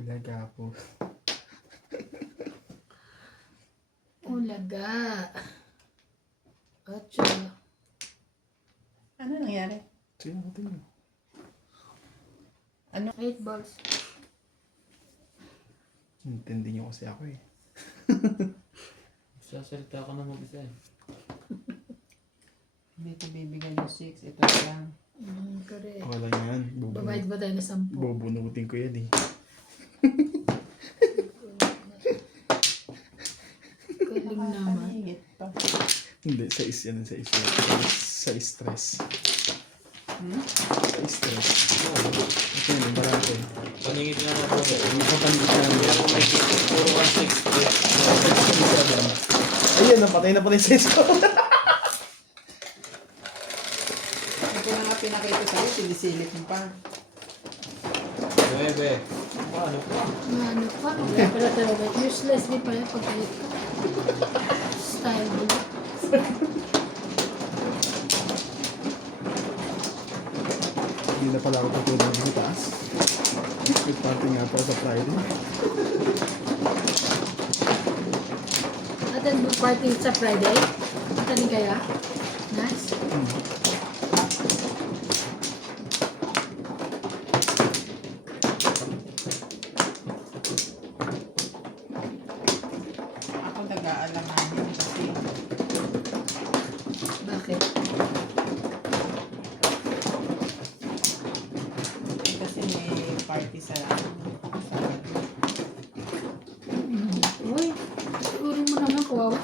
Ulaga po. Ulaga. Ocho. Ano nangyari? Sige, natin mo. 8 balls. Intindi niyo kasi ako eh. Sasalita ka na mag-isa eh. Hindi ito bibigyan yung 6. Ito lang. Correct. Wala yan. Babayad ba tayo na 10? Bubunutin ko yan eh. Galing naman. Nakakahingit to. Hindi, sa is yan. Sa is. Sa stress. Sa stress. Ito yun, barangay. Paningit na lang ako. Hindi ko panigit na lang. Pero may kisip, puro 160. Ayun, napatay na pala yung sis ko. Ito na nga pinakita sa'yo, silisilip mo pa. 9. Ano pa? Ano pa? Wala pala talaga. Useless din pala pag-ulit ka. Style mo. Hindi na pala ako tutulong dito taas. May party nga pala sa Friday. Atin mo party sa Friday? Atin kaya? Nice. Ako nag-aalanganin kasi Bakit? may party sa Sabado. Uy, siguro mo naman kawawa.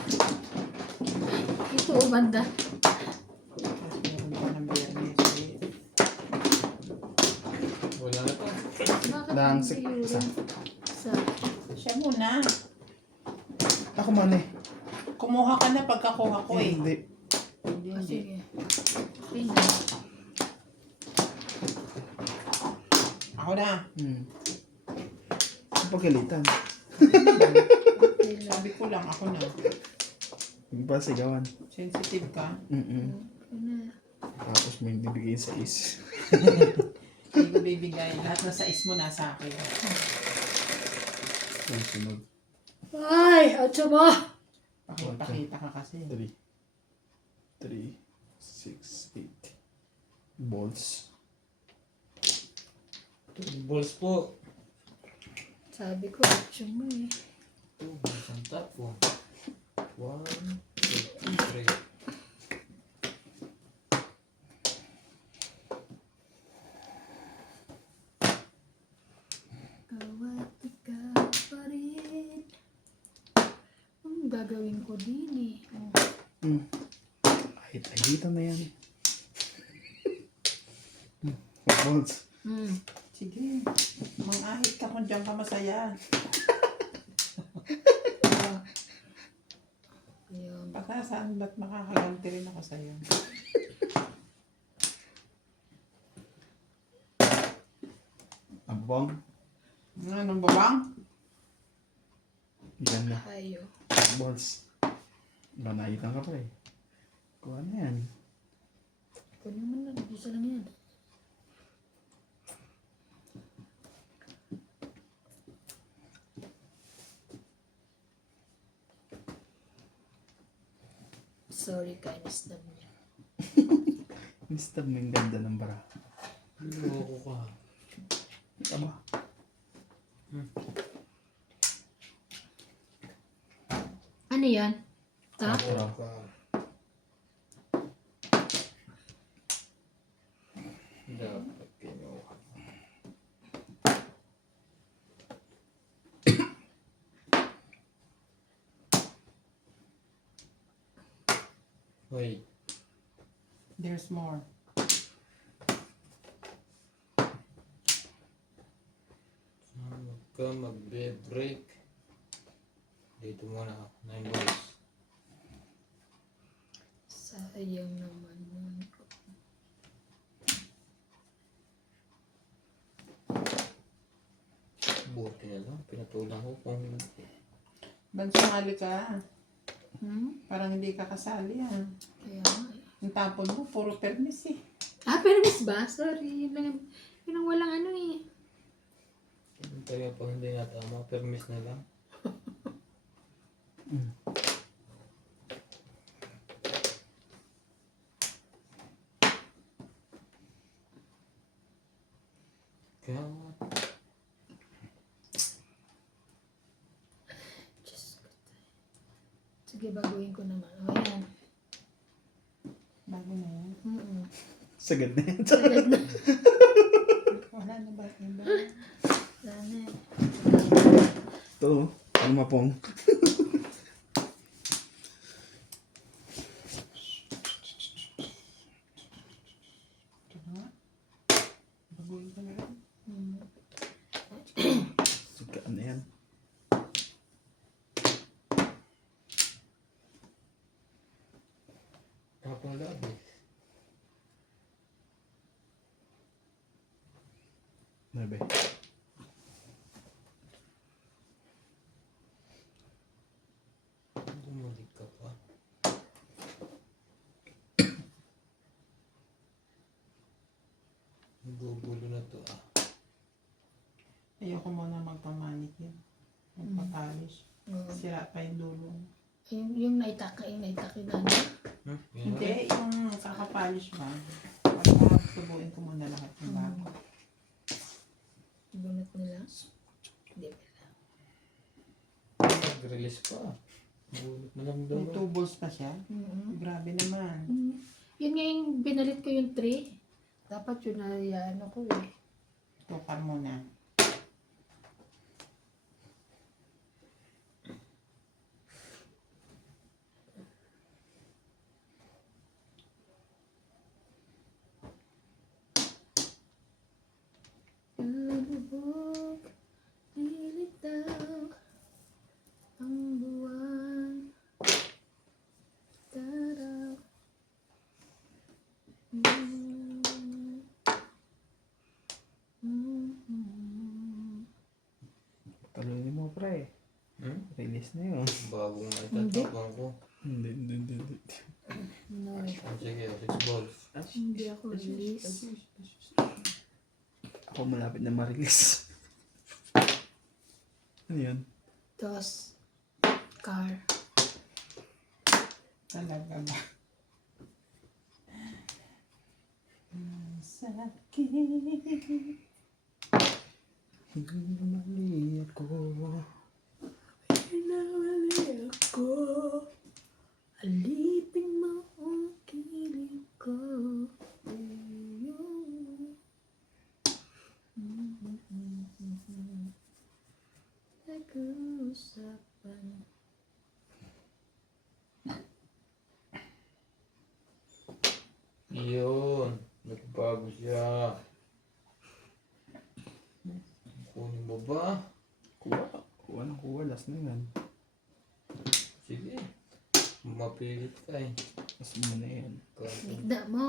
Ito o banda. Tapos meron pa ng Biyernes. Wala na pa. Bakit Lang, hindi yun? isa. Isa. Siya muna. Ako man eh. Kumuha ka na pagkakuha ko eh. Hindi. Hindi, O, hindi. sige. Okay na. Ako na. Ang pagkalitan. Okay na. Sabi ko lang, ako na. Hindi pa sigawan. Sensitive ka. Okay na. Tapos may bibigay sa is. Hindi ko bibigay. Lahat na sais mo nasa akin. Ang sunod. Ay, atso mo! Pakita ka kasi. 3, 6, 8. Balls. 2 balls po. Sabi ko, atso mo eh. 2. Isang tapo. 1, 2, 3. Kawat ikaw pa rin. Ang gagawin ko din eh. Oh. Ahit-ahitan na yan. Balls. Sige. Mang-ahit ka kung dyan ka masaya. Ayun. Baka saan ba't makakaganti rin ako sa'yo. Ang bang. Anong babang? Yan na. Ayo. Balls. Banahitan ka pa eh. Kuha na yan. Kunin mo na. Isa lang yan. Sorry, kindness na niya. Instab mo yung ganda ng bara. Loko ka. Aba. Ano yan? Top? Tara. Ka. Dapat kinuha. Hoy. There's more. Huwag ka magbe-break. Dito muna ako. 9 balls. Sayang naman yun. Buti na lang. Pinatulang ko kung Bansumali ka. Parang hindi ka kasali ah. kaya nga eh. Yung tapon mo, puro permis eh. Ah, pero miss ba? Sorry. Yun ang walang ano eh. Kaya pag hindi natama, permis na lang. Kaya Diyos ko. Sige, baguhin ko naman. O, yan. Bago na yan. Sagad na yan. Agad na. Wala na ba? Iba? Wala na eh. Ito, ano mapong? Ito nga. Baguhin ko na yan. Sugaan na yan. tapong labis. Nabe. Bumalik ka pa. Gugulo na to ah. Ayoko muna magpamanicure. Magpapalis. Sira pa yung dulo. Yung naitakin na ano? Yan Hindi, yung kakapalis ba? Pagkakasubuin ko muna lahat ng bago. Bunot nila. Hindi pala. Nag-release pa. Bulot na lang daw. May tubos pa siya. Grabe naman. Yun nga yung binalit ko yung tray. Dapat yun na ano ko eh. Tukar muna. Lubog, lilitaw ang buwan. Taraw. Talunin mo, pre. Release na yun. Bagong Hindi. naitatapang ko. Hindi. No, Sige, 6 balls. hindi ako release. Ako malapit na ma-release. Ano yun? Dos. Car. Talaga ba? Sakit. Mali ako. Pinawali ako. Alipin mo ang kilig ko. Nag-uusapan. Yun. Nagbago siya. Kunin mo ba? Kuha na kuha. Last na yan. Sige. Mapilit ka eh. Last mo na yan. Kasi Ligda mo.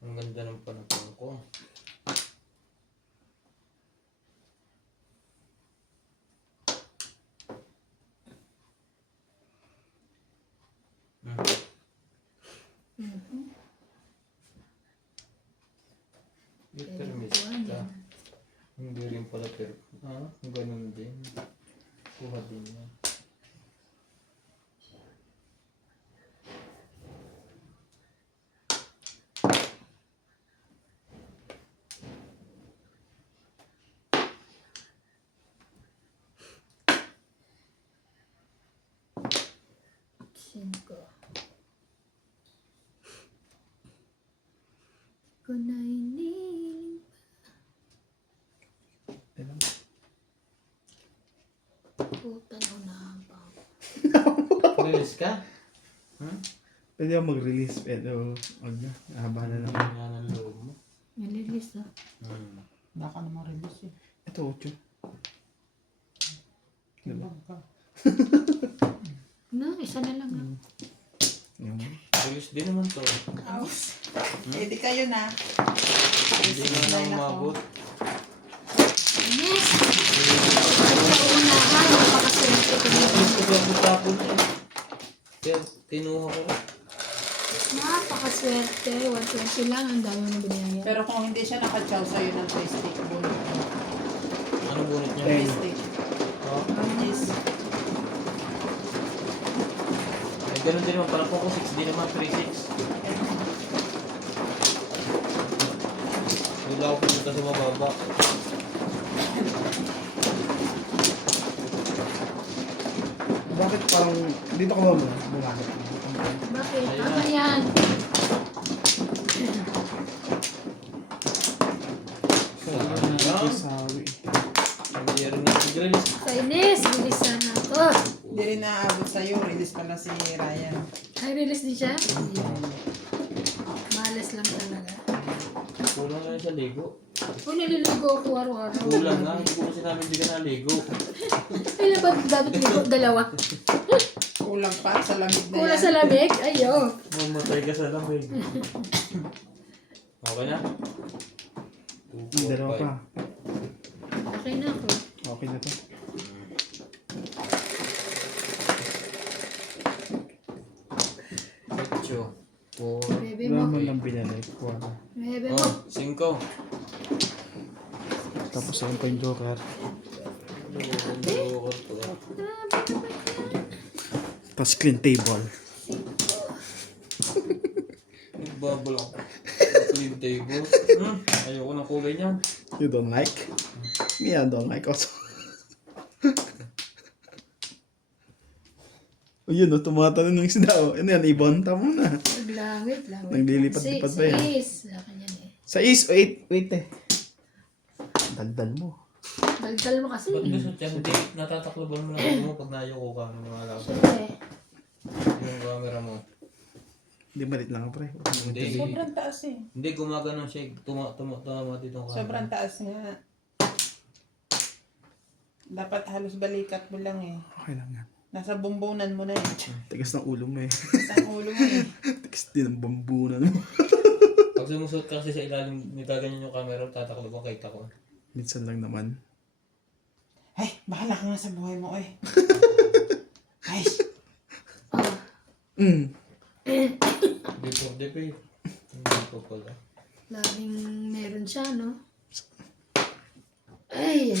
ang ganda ng panapang ko. Determinist ka. Hindi rin pala perfect. Ganun din. Kuha din yan. Cinco. Ko na iniling Alam. putan o nahabang. Release ka? Pwede ako mag-release. Pero wag na. Haba na lang. Yan ang loob mo. Nalilis na. Wala ka namang release eh. Ito, 8. Diba? Tibag ka. No, isa na lang. Yung Release din naman to. Aus. Eh di kayo na. Hindi naman ako umabot. Yes! Nauunahan, napakaswerte ko dito. Gusto ko ang tapon eh. Kaya kinuha ko. Napakaswerte. 120 lang. Ang dami mo binayan. Pero kung hindi siya nakachaw sa'yo ng 3 stick, bulot mo. Ano bunot niya. Ten. Mistake. Oh. Yes. Ay, ganun din naman. Parang ko 6 din naman. 3-6. Wala ako pumunta sa mababa. Bakit parang dito ka ba mo? Bakit? Bakit? Ayun Tama na. yan. Sabi. Hindi rin na tigrelis. Kainis, bilisan na to. Hindi rin naaabot sa'yo. Release pala si Ryan. Ay, release din siya? Yun. Malas lang talaga. Kulang lang sa Lego. Kung naliligo ako araw-araw. Kulang nga. Hindi ko kasi namin hindi ka naligo. Ay, na ba dapat ligo? Dalawa. Kulang pa sa lamig na Kula yan. sa lamig? Ayo. Mamatay ka sa lamig. Okay na? Yung dalawa pa. Okay na ako. Okay na to. Ocho. Four. Bebe Wala mo. man lang binalik. Wala. Bebe mo. Oh, 5. Tapos ayun pa yung joker. Tapos clean table. Nagbabalak. Clean table. Ayoko ng kulay niyan. You don't like? Me, I don't like also. O yun, no, tumatanong ng isda. O. Ano yan, ibon? Tama na. Naglangit lang. Naglilipat-lipat pa yan. Sa kanya eh. Sa is, wait eh. Daldal mo. Daldal mo kasi. Ba't gusto siya? Hindi, natatakloban mo lang mo pag nayoko ka ng mga laban. Siyempre. Yung camera mo. Hindi, malit lang pre. Hindi. Sobrang taas eh. Hindi, gumagano siya. Tama dito ang camera. Sobrang taas nga. Dapat halos balikat mo lang eh. Okay lang yan. Nasa bumbunan mo na eh. Tigas ng ulo mo eh. Sa ulo mo eh. Tigas din ang bambunan mo. Pag sumusot ka kasi sa ilalim, nagaganyan yung camera, tatakloban kahit ako. Minsan lang naman. Ay, bahala ka nga sa buhay mo eh. Ay, Mm. Before the pay. Hindi ko pala. Laging meron siya, no? Ay!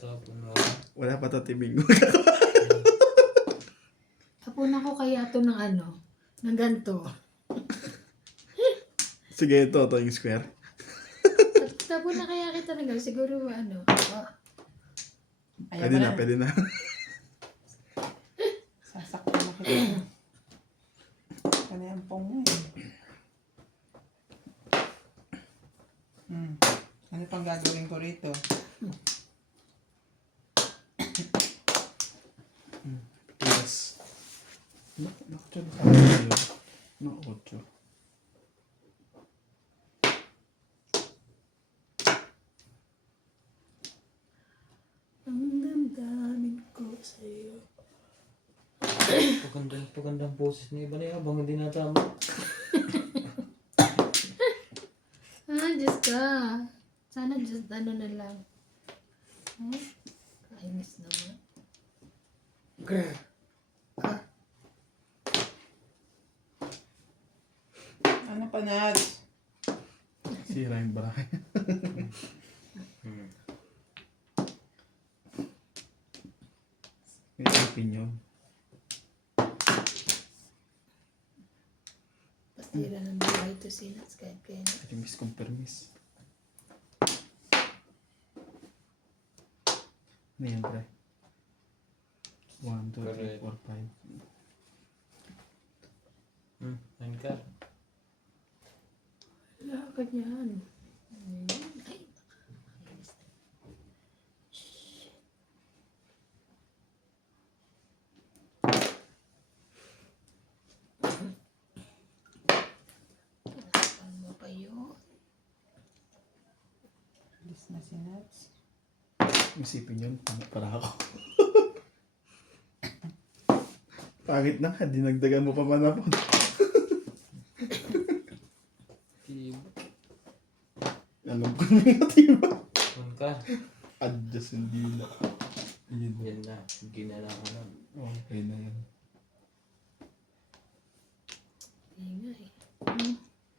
Tapos na. Wala pa to tibing. Tapunan ko kaya to ng ano? Ng ganto. Sige, ito yung square. Tapunan kaya kita ng ganto. Siguro ano? Oh. ayaw Pwede mo na, pwede na. Sasakto mo kita. Ano yung pong mo eh. Ano pang gagawin ko rito? Yes. Nakachod ka yun. Nakachod. Ang damdamin ko sa'yo. Pagandang boses ni iba na yun, bang hindi natama. Ah, Diyos ka. Sana just ano na lang. Kainis naman. Grr. Ano pa Nads? Sira yung barakay. May opinion. Pastira ng buhay to sinas kahit kaya. Permis kung permis. Ano yan, pre? 1, 2, 3, 4, 5. Ayun ka. Wala ka niyan. Ay. Ano mo pa yun? Alis na si Nads. Isipin yun, para ako. Pangit na ka, dinagdagan mo pa man ako. Alam ko na yung tiba. Ayun ka. Adjust hindi na. Yun. Yan na. Ginalangan na. Okay na yan. Hindi nga eh.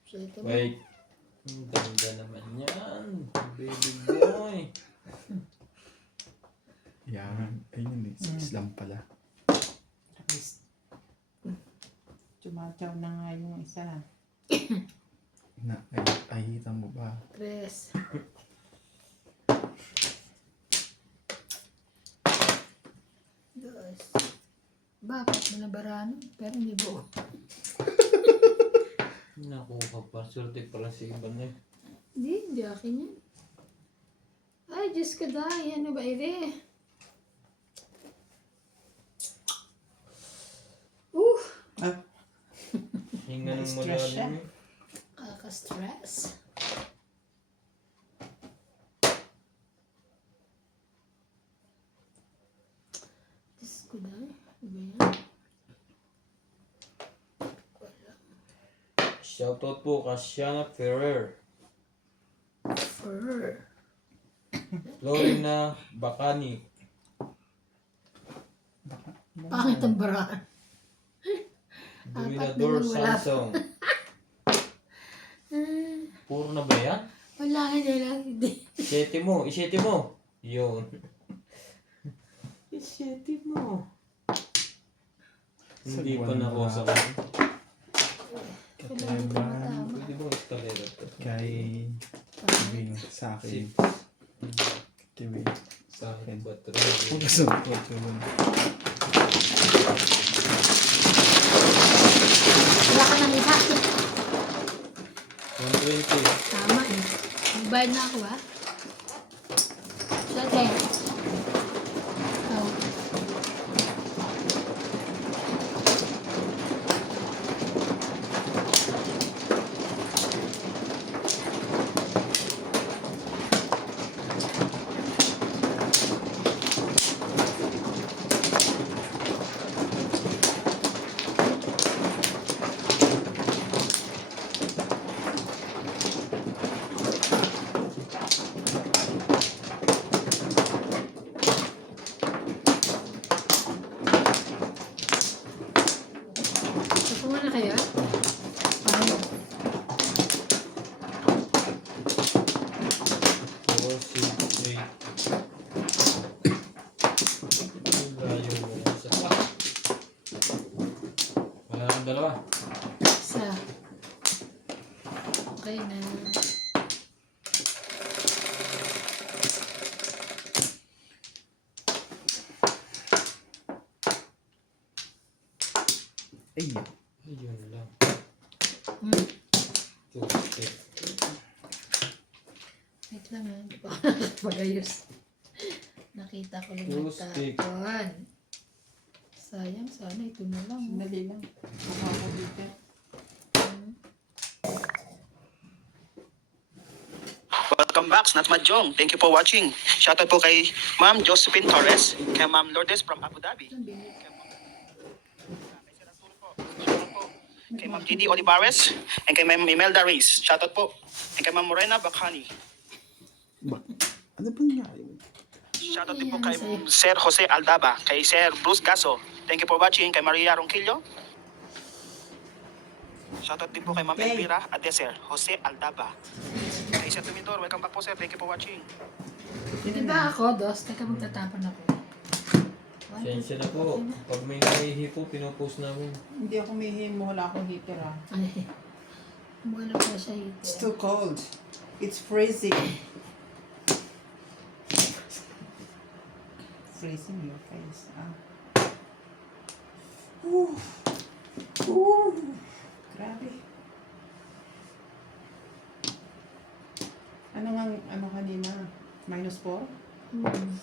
So ito ba? Wait. Ang ganda naman yan. Baby boy. Yan. Ayun eh. 6 lang pala. At least, chumachaw na nga yung isa. Ay, hita mo ba? 3. Dos. Bakit mo nabarano? Pero hindi buo. Nakuha pa. Swerte pala si Iban eh. Hindi akin yan. Ay, Diyos ko dahil. Ano ba ire? Ah, Hinga ng Na-stress siya. malalim eh. Kaka-stress. Diyos ko dahil. Ano ba yan? Wala. Shoutout po Kasiana Ferrer. Fur. Lorena Bacani. Pangit ang baraan. Dominador Apat na lang, wala. Samsung. Puro na ba yan? Wala na lang. Hindi. Isyete mo. Yun. Isyete mo. Hindi pa na ko sa Kailangan Kailangan. tama. Pwede bang eskalera to? Kay Wing sa akin. Six. Kay Wing. Sa akin ba ito? Kung gusto mo po ito yun. Wala ka nang isa. 120. Tama eh. Magbayad na ako ha. Sate. Oh. Gusto mo na kayo? Paano? 4, 6, 8. Layo mo. Isa pa. Wala kang dalawa. Isa. Okay na. Ay, Ayun lang. Hmm. Two-step. Wait lang ha. Hindi pa ako nakapag-ayos. Nakita ko lang Two stick. nagtapon. Sayang, sana ito na lang. oh. sandali lang. Kuha ko dito. Welcome back, Snat Mahjong. Thank you for watching. Shoutout po kay Ma'am Josephine Torres, kay Ma'am Lourdes from Abu Dhabi, Ang bilis. kay Ma'am Didi Olivares, and kay Ma'am Imelda Reyes. Shoutout po. And kay Ma'am Morena Bacani. ano ba nangyari? Shoutout din po kay Sir Jose Aldaba, kay Sir Bruce Gaso. Thank you for watching. Kay Maria Ronquillo. Shoutout din po kay Ma'am Okay. Elvira Adeser, Jose Aldaba. Kay Sir Tumidor, welcome back po sir. Thank you for watching. Diba ako, Dos? Teka, magtatapon ako. One, Sensya na po. Pag may nahihi po, pinupost namin. Hindi ako mihim, wala akong heater ah. Ay, wala pa siya It's ito. too cold. It's freezing. Freezing your face. Ah. Ooh. Ooh. Grabe. Ano kanina? -4? Hmm.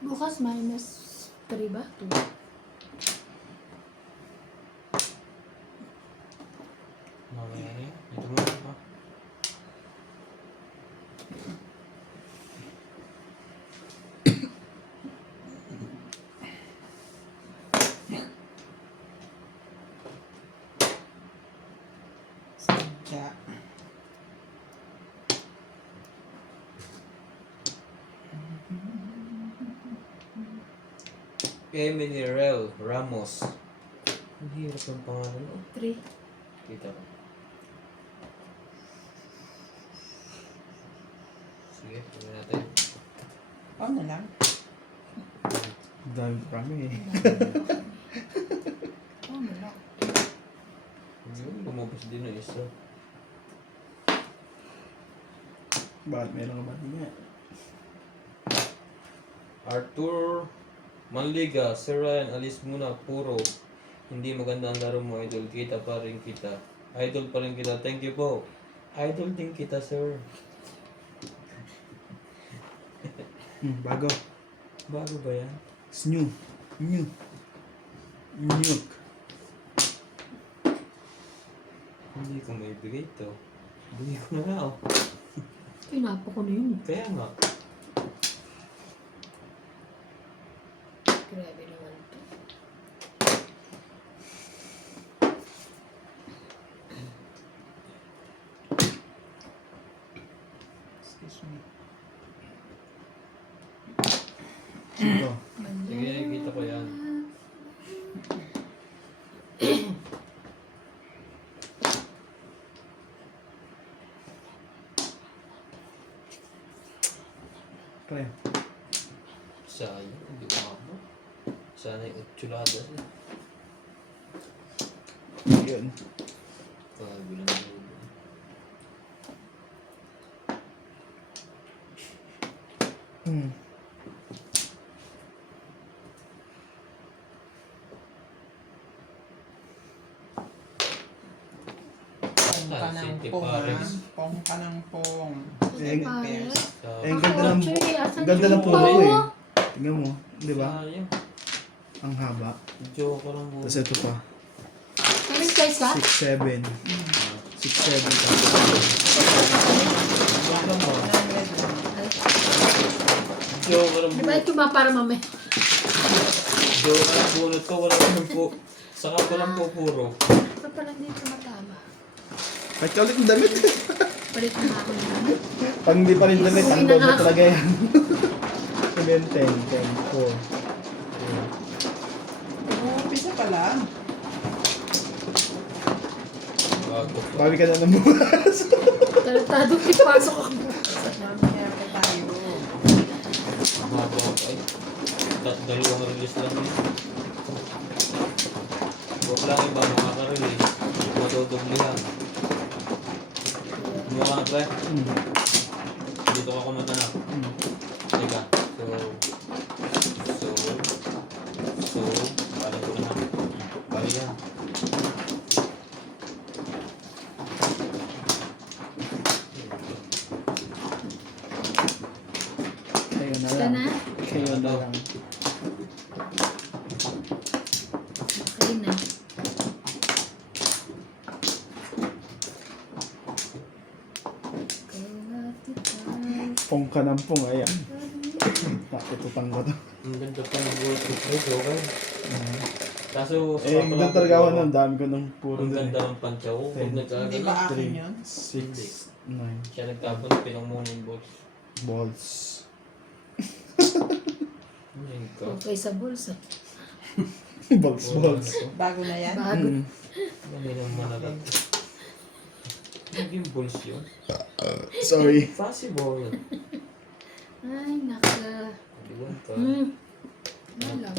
Bukas -3 ba? 2. Mamaya na yun. Ito mo pa. Sadya. Eminirel Ramos. Ang hirap ng pangalan mo. 3. Kita ko. Sige, tingnan natin. Oo na lang. Dami kami eh. Oo, wala. Yun, lumabas din ng isa. Bakit meron ka ba niya? Arthur Manliga, Sir Ryan, alis muna, puro. Hindi maganda ang laro mo, idol. Kita pa rin kita. Idol pa rin kita. Thank you po. Idol din kita, sir. Bago. Bago ba yan? New. New. New. Hindi ko may bigay ito. Bigay ko na nga, oh. Pinapa ko na yun. Kaya nga. Grabe naman to. Excuse me. Ito. Sige, nakikita ko yan. Pre. Sayang, hindi ko makapo. Sana yung utsulada siya. Yun. Kagulan na yun. Pong ka ng City pong, ha? Paris. Pong ka ng pong. Eh, Seven pairs. Eh, ang ganda ng Actually, asan ganda yung ng puno pao? eh. Tingnan mo, di ba? Sayang. Ang haba. Joke lang mo. Tapos ito pa. Ano yung size ka? 6'7". 6'7". Joke lang mo. 100 lang. Joke lang Di mo. ba ito para mamaya? Joke lang bunot ko. Wala naman po. Saka ko lang po puro. Ito pala dito matama. Kahit ka ulit ng damit. Palit na ako naman. Pag hindi pa rin damit, ang Uwi na dobo nga. talaga yan. 10, 10, 4. Umpisa pa lang. Bago pa. Bawi ka na ng bukas. Tarantado, ipasok ako. Mamaya pa tayo. Mahaba pa eh. Dalawang release lang eh. Huwag lang iba makaka-release. Madodoblihan. Mukha na pre. Dito ka kumanta na. Teka. So, balik ko na. Balik yan. Kayo na Basta lang. na? Kayo na lang. Okay na. Pong ka ng pong, ayan. Nakututang ko to. Ang ganda pa ng gold toothbrush, okay? Kaso, Eh, doon talaga ako nun. Dami ko ng puro ang dun ganda eh. ng pancha ko. Pag Hindi nagkagalit, ba akin yun? 6, 9 siya nagtapon, pinang muna yung box. balls. Yan ka. Okay sa bulsa. Balls, Wala balls. na to. Bago na yan? Bago. Hindi naman manalat. Naging balls yun. Sorry. Possible. Ay, naka. Diwan ka. Ano lang.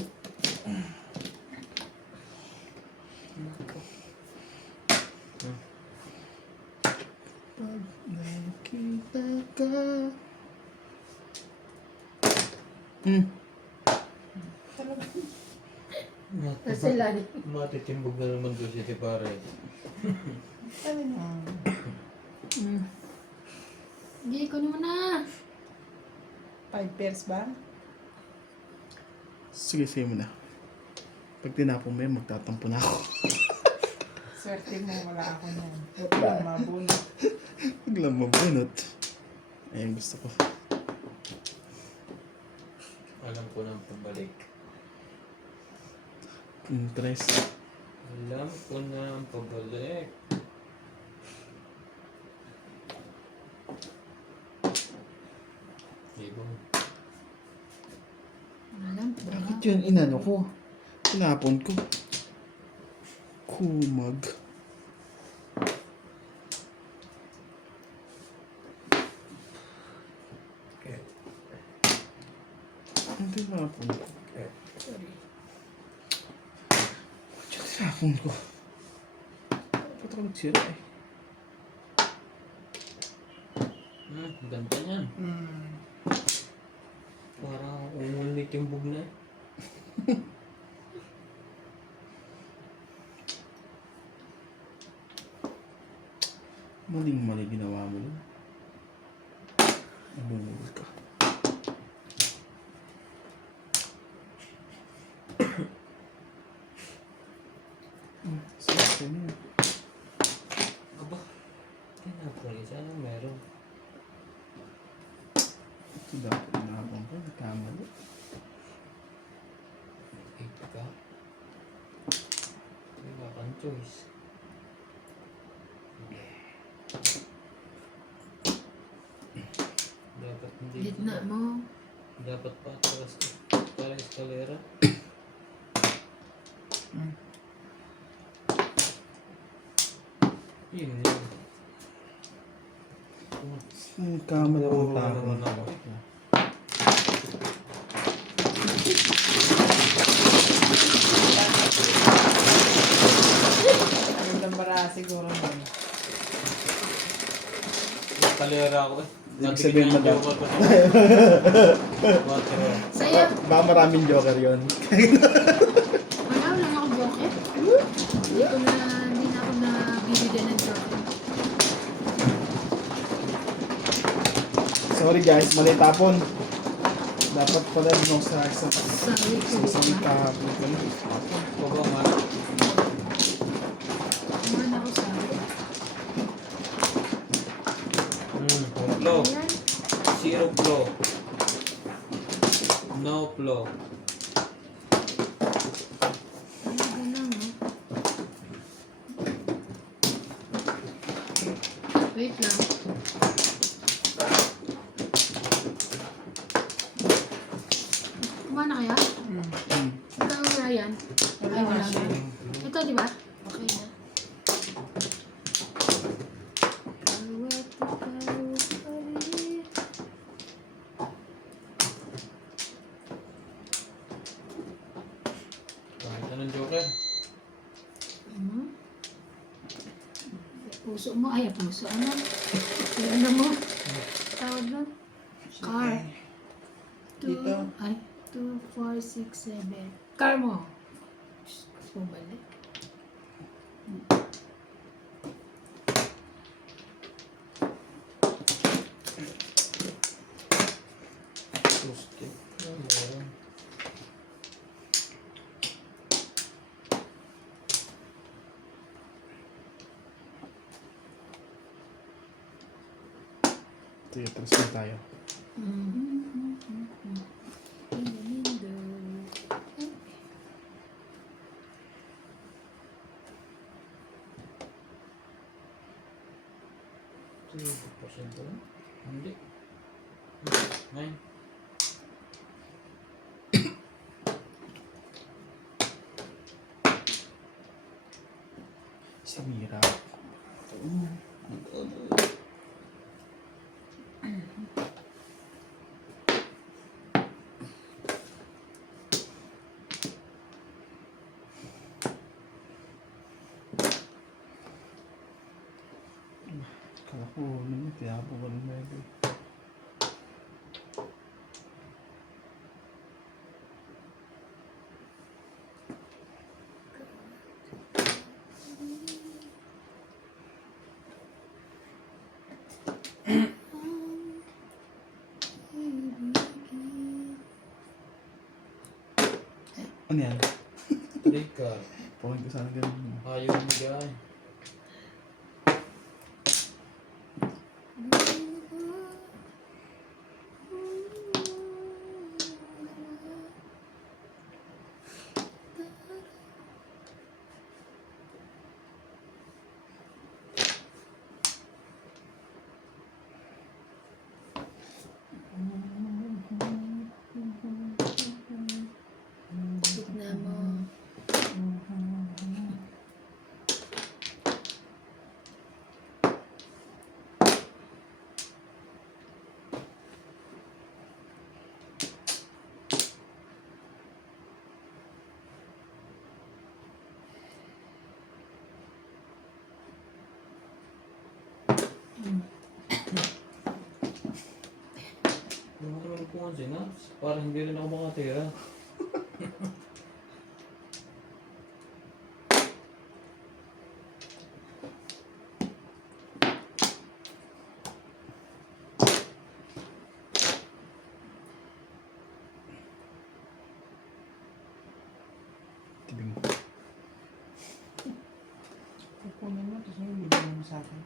Pag nakita ka. Kasi lari. Matitimbog na naman doon si Tipare. Ano na? Hindi, kunin mo na. 5 pairs ba? Sige, sige mo na. Pag tinapon mo yun, magtatampo na ako. Swerte mo, wala ako niyan. Huwag lang mabunot. Huwag lang mabunot. Ayan, gusto ko. Alam ko nang pabalik. Interest. Alam ko nang pabalik. Ibo. Alam, Bakit yun inano ko? Tinapon ko. Kumag. Ito yung mga phone ko. Sorry. Check sa phone ko. Ba't ako nagsira eh? Ganda niyan. Parang umulit yung bug na. Maling-mali ginawa mo yun. Abungol ka. Sige na yun. Aba, tinapon isa na meron. Ito dapat inabang ko. Nagkamali. Ika. Wala kang choice. Dapat hindi. Gitna mo. Dapat patras ka. Para eskalera. Yun yun. Kamali ako Puro tapon. naman ako. Magandang bara siguro nun. Eskalera ako eh. Ibig sabihin mo daw. Quatro. Sa'yo. Baka maraming joker yun. Wala lang ako joker. Hindi na ako nabibigyan ng joker. Sorry guys, mali tapon. Dapat pala nung sa isang Sorry po. isang tapon ko na. Baba nga. Kumain ako sa Flow. Ayan. Zero flow. No flow. Ano lang, no? Wait lang. Kumain na kaya? Ito ang Ryan. Ay, wala siya. ba? Ito, di ba? Okay na. Kahit anong joker. Hmm? Puso mo. Ay, puso. Ano? Ano mo? Tawag na? Car. Dito. Ay, 2, 4, 6, 7. Car mo. Bumalik. Rustic. Meron. Sige, transfer tayo. Sige, percent lang. Hindi. 9. Samira. Kala ko naman, kaya po walang medyo. Ano yan? Trika. Pawag ko sana ganun. Ayaw bigay. Gitna mo. Yung mga naman po kasi na, parang hindi rin ako makatira. Tibing. Kukunin mo, tapos yung bibigyan mo sa akin.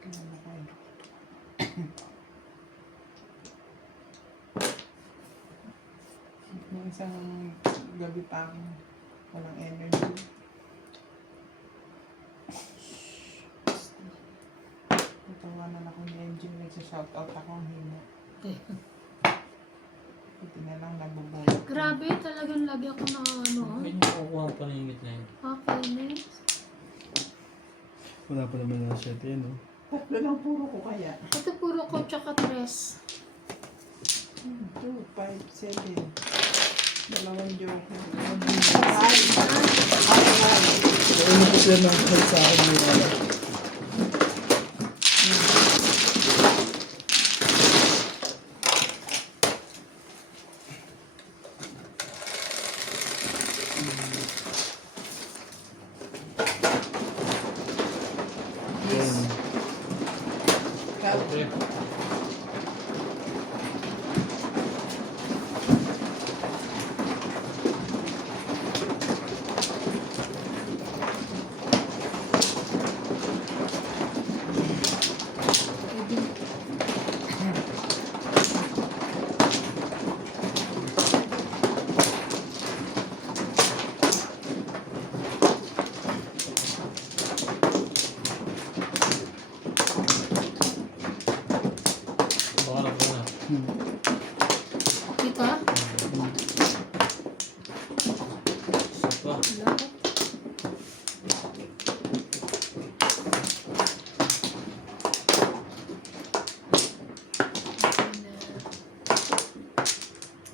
Kailan ako yun? Nung isang gabi pa ako, walang energy. Natawanan ako ni Angel, nagsa-shoutout ako ang hina. Buti na lang nabubuhay. Grabe, talagang lagi ako na ano. May niyo kukuha ang paningit na yun. Okay, next. Wala pa naman na 7 yan, no? Tatlo lang puro ko kaya. Ito puro ko tsaka tres. 2, 5, 7. Dalawang joke. Kaya mo po sila nag-help sa akin yung ano. Then, Okay. Baka na po na. Kita? Isa pa. Wala.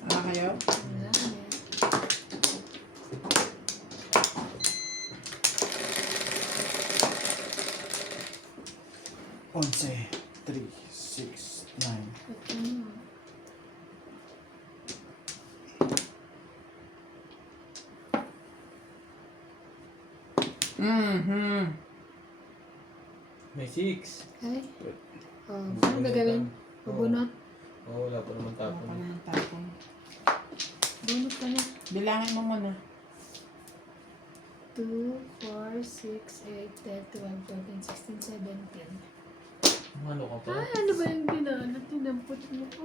Ano kayo? Wala na. 11, 3, 6, 9. Ito na. May 6. Okay. Ano gagawin? Babunot? Oo, wala pa naman Wala tapon. pa naman tapon. Bunot ka na. Bilangin mo muna. 2, 4, 6, 8, 10, 12, 13, 16, 17. Ano ka pa? Ay, ano ba yung ginanat? Tinampot mo ko.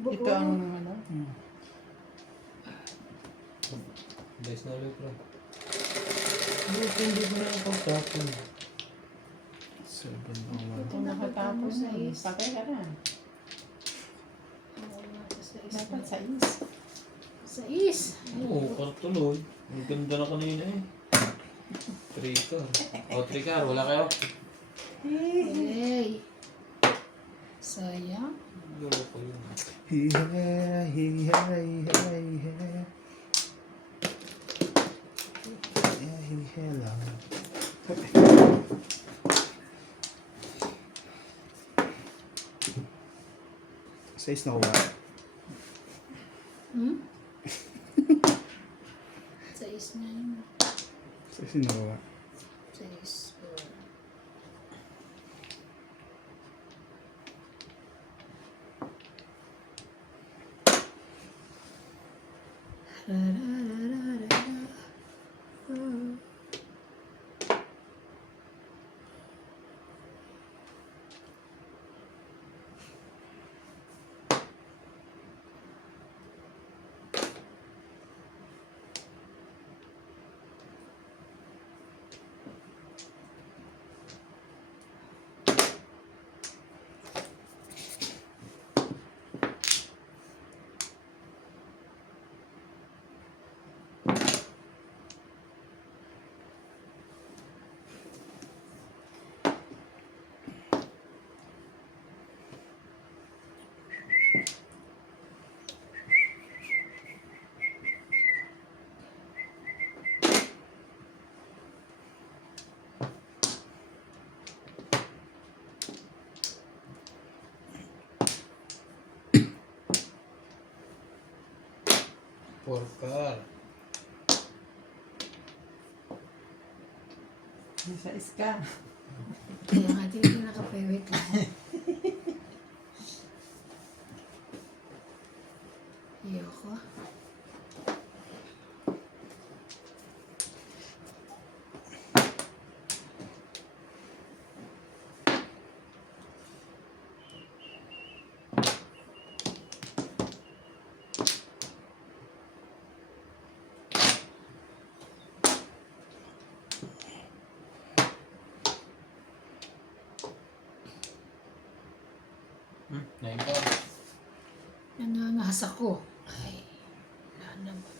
Buo. Ito ang ano? Guys, na ulit bro. Buti hindi mo na yung pagtapon. 7 na Kung nakatapos na, Sais. patay ka na. Oo nga, sa is. Dapat sa is. Sa is. Oo, kartuloy. Ang ganda na kanina eh. 3 car. O, 3 car. Wala kayo? Hey. Sayang. Lolo ko yun. Hiya, hiya, hiya, hiya. Hiya, hiya lang. Size na kuha. Hmm? Sa is na yun. Size na kuha. Sa is. 4 car. Isa iska. Kaya nga, hindi nakapewit lang. Ayoko. Naiba. Nangangas ako. Ay, wala naman.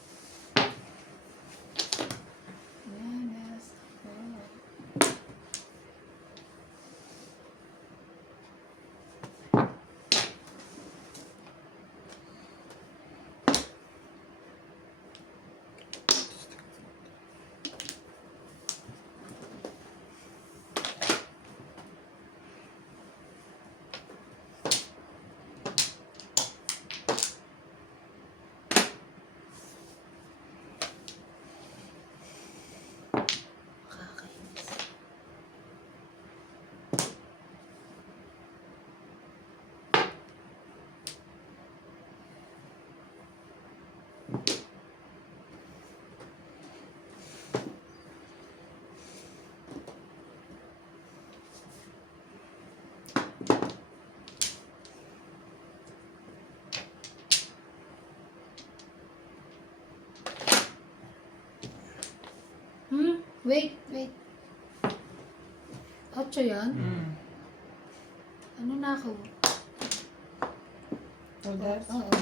Nangangas ako. Nakakainis. Wait, wait. 8 yan? Ano na ako? So that's... Oo.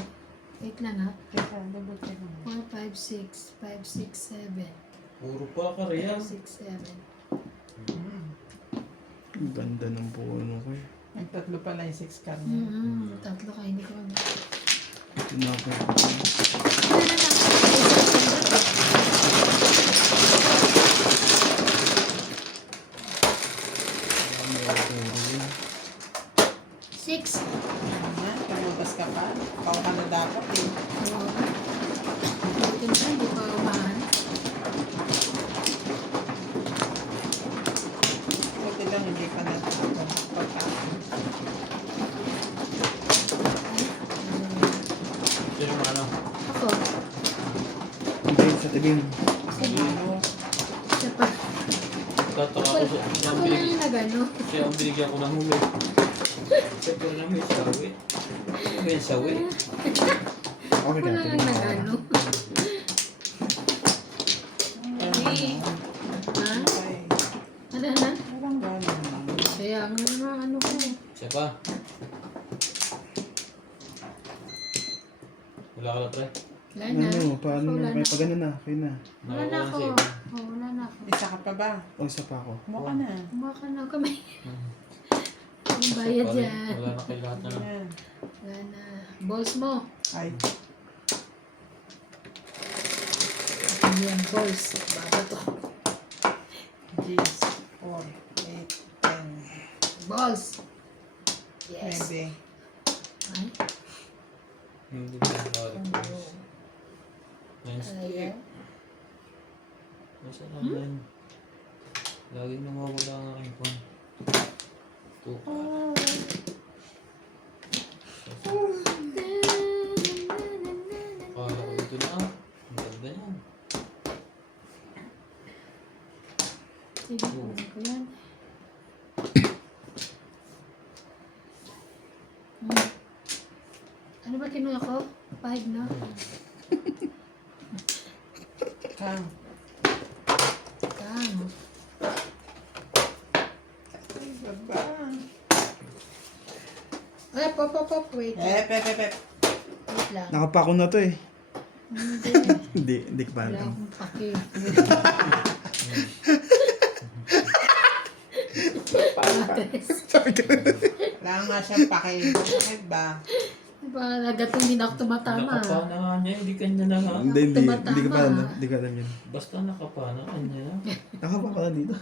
Wait lang ha. Teka, double check mo. 4, 5, 6, 5, 6, 7. Puro pa ka riyan. 6, 7. Ang ganda ng puno ko eh. Ang tatlo pala yung 6 car niya. Tatlo ka, hindi ko ano. Ito na ako. Ano na lang? May puro yun. 6. Ayan, kamubas ka pa. Pau ka na dapat eh. Oo. Buti na, hindi pa umahan. Buti lang hindi pa natapon. Pagkakon. Sino mo ano? Ako. Hindi, sa tabing. Ano? Siya pa. Tataka ko siya. Ako lang yung nagano. Siya ang binigyan ko ng huli. Siya pa na may sawi. May sawi. Okay Ako na, lang tabing. ang nagano. Ayan. Ha? Okay. Ano na? Walang gano'n. Kaya nga naman ano ko. Siya pa. Wala ka na, pre. Wala na. Ano, paano Ako, na? wala Kaya na. pag ano na, kayo na. Wala na ako. Nakawala Oh, wala na ako. Isa ka pa ba? O, isa pa ako. Mukha na. Baka na kami. Ang siya. bayad Pa rin. yan. Wala na kay lahat na lang. Ayan. Wala na. Balls mo. Ay. Yan, balls. Bago to. G's. 4, 8, 10. Balls. Yes. Maybe. Ay, Hindi na nakawala. ano. Nice. Ayan. Nasa naman. Laging nawawala ang aking phone. Tuka. Akala ko ito na. Ang ganda yan. Sige, kunin ko yan. Ano ba kinuha ko? 5 na? Kang. Kang. Ay, baba. Ay, pop. Wait. Pep. Wait lang. Nakapako na to eh. Hindi. Hindi ka pa Wala alam. akong pake. Wala nga siyang pake. Bakit ba? Diba, nagatong din ako tumatama. Nakapana nga niya. Hindi kanya na nga. Hindi ka pa alam. Tumatama. Hindi ka alam yun. Basta nakapana kanya. Nakapako na dito.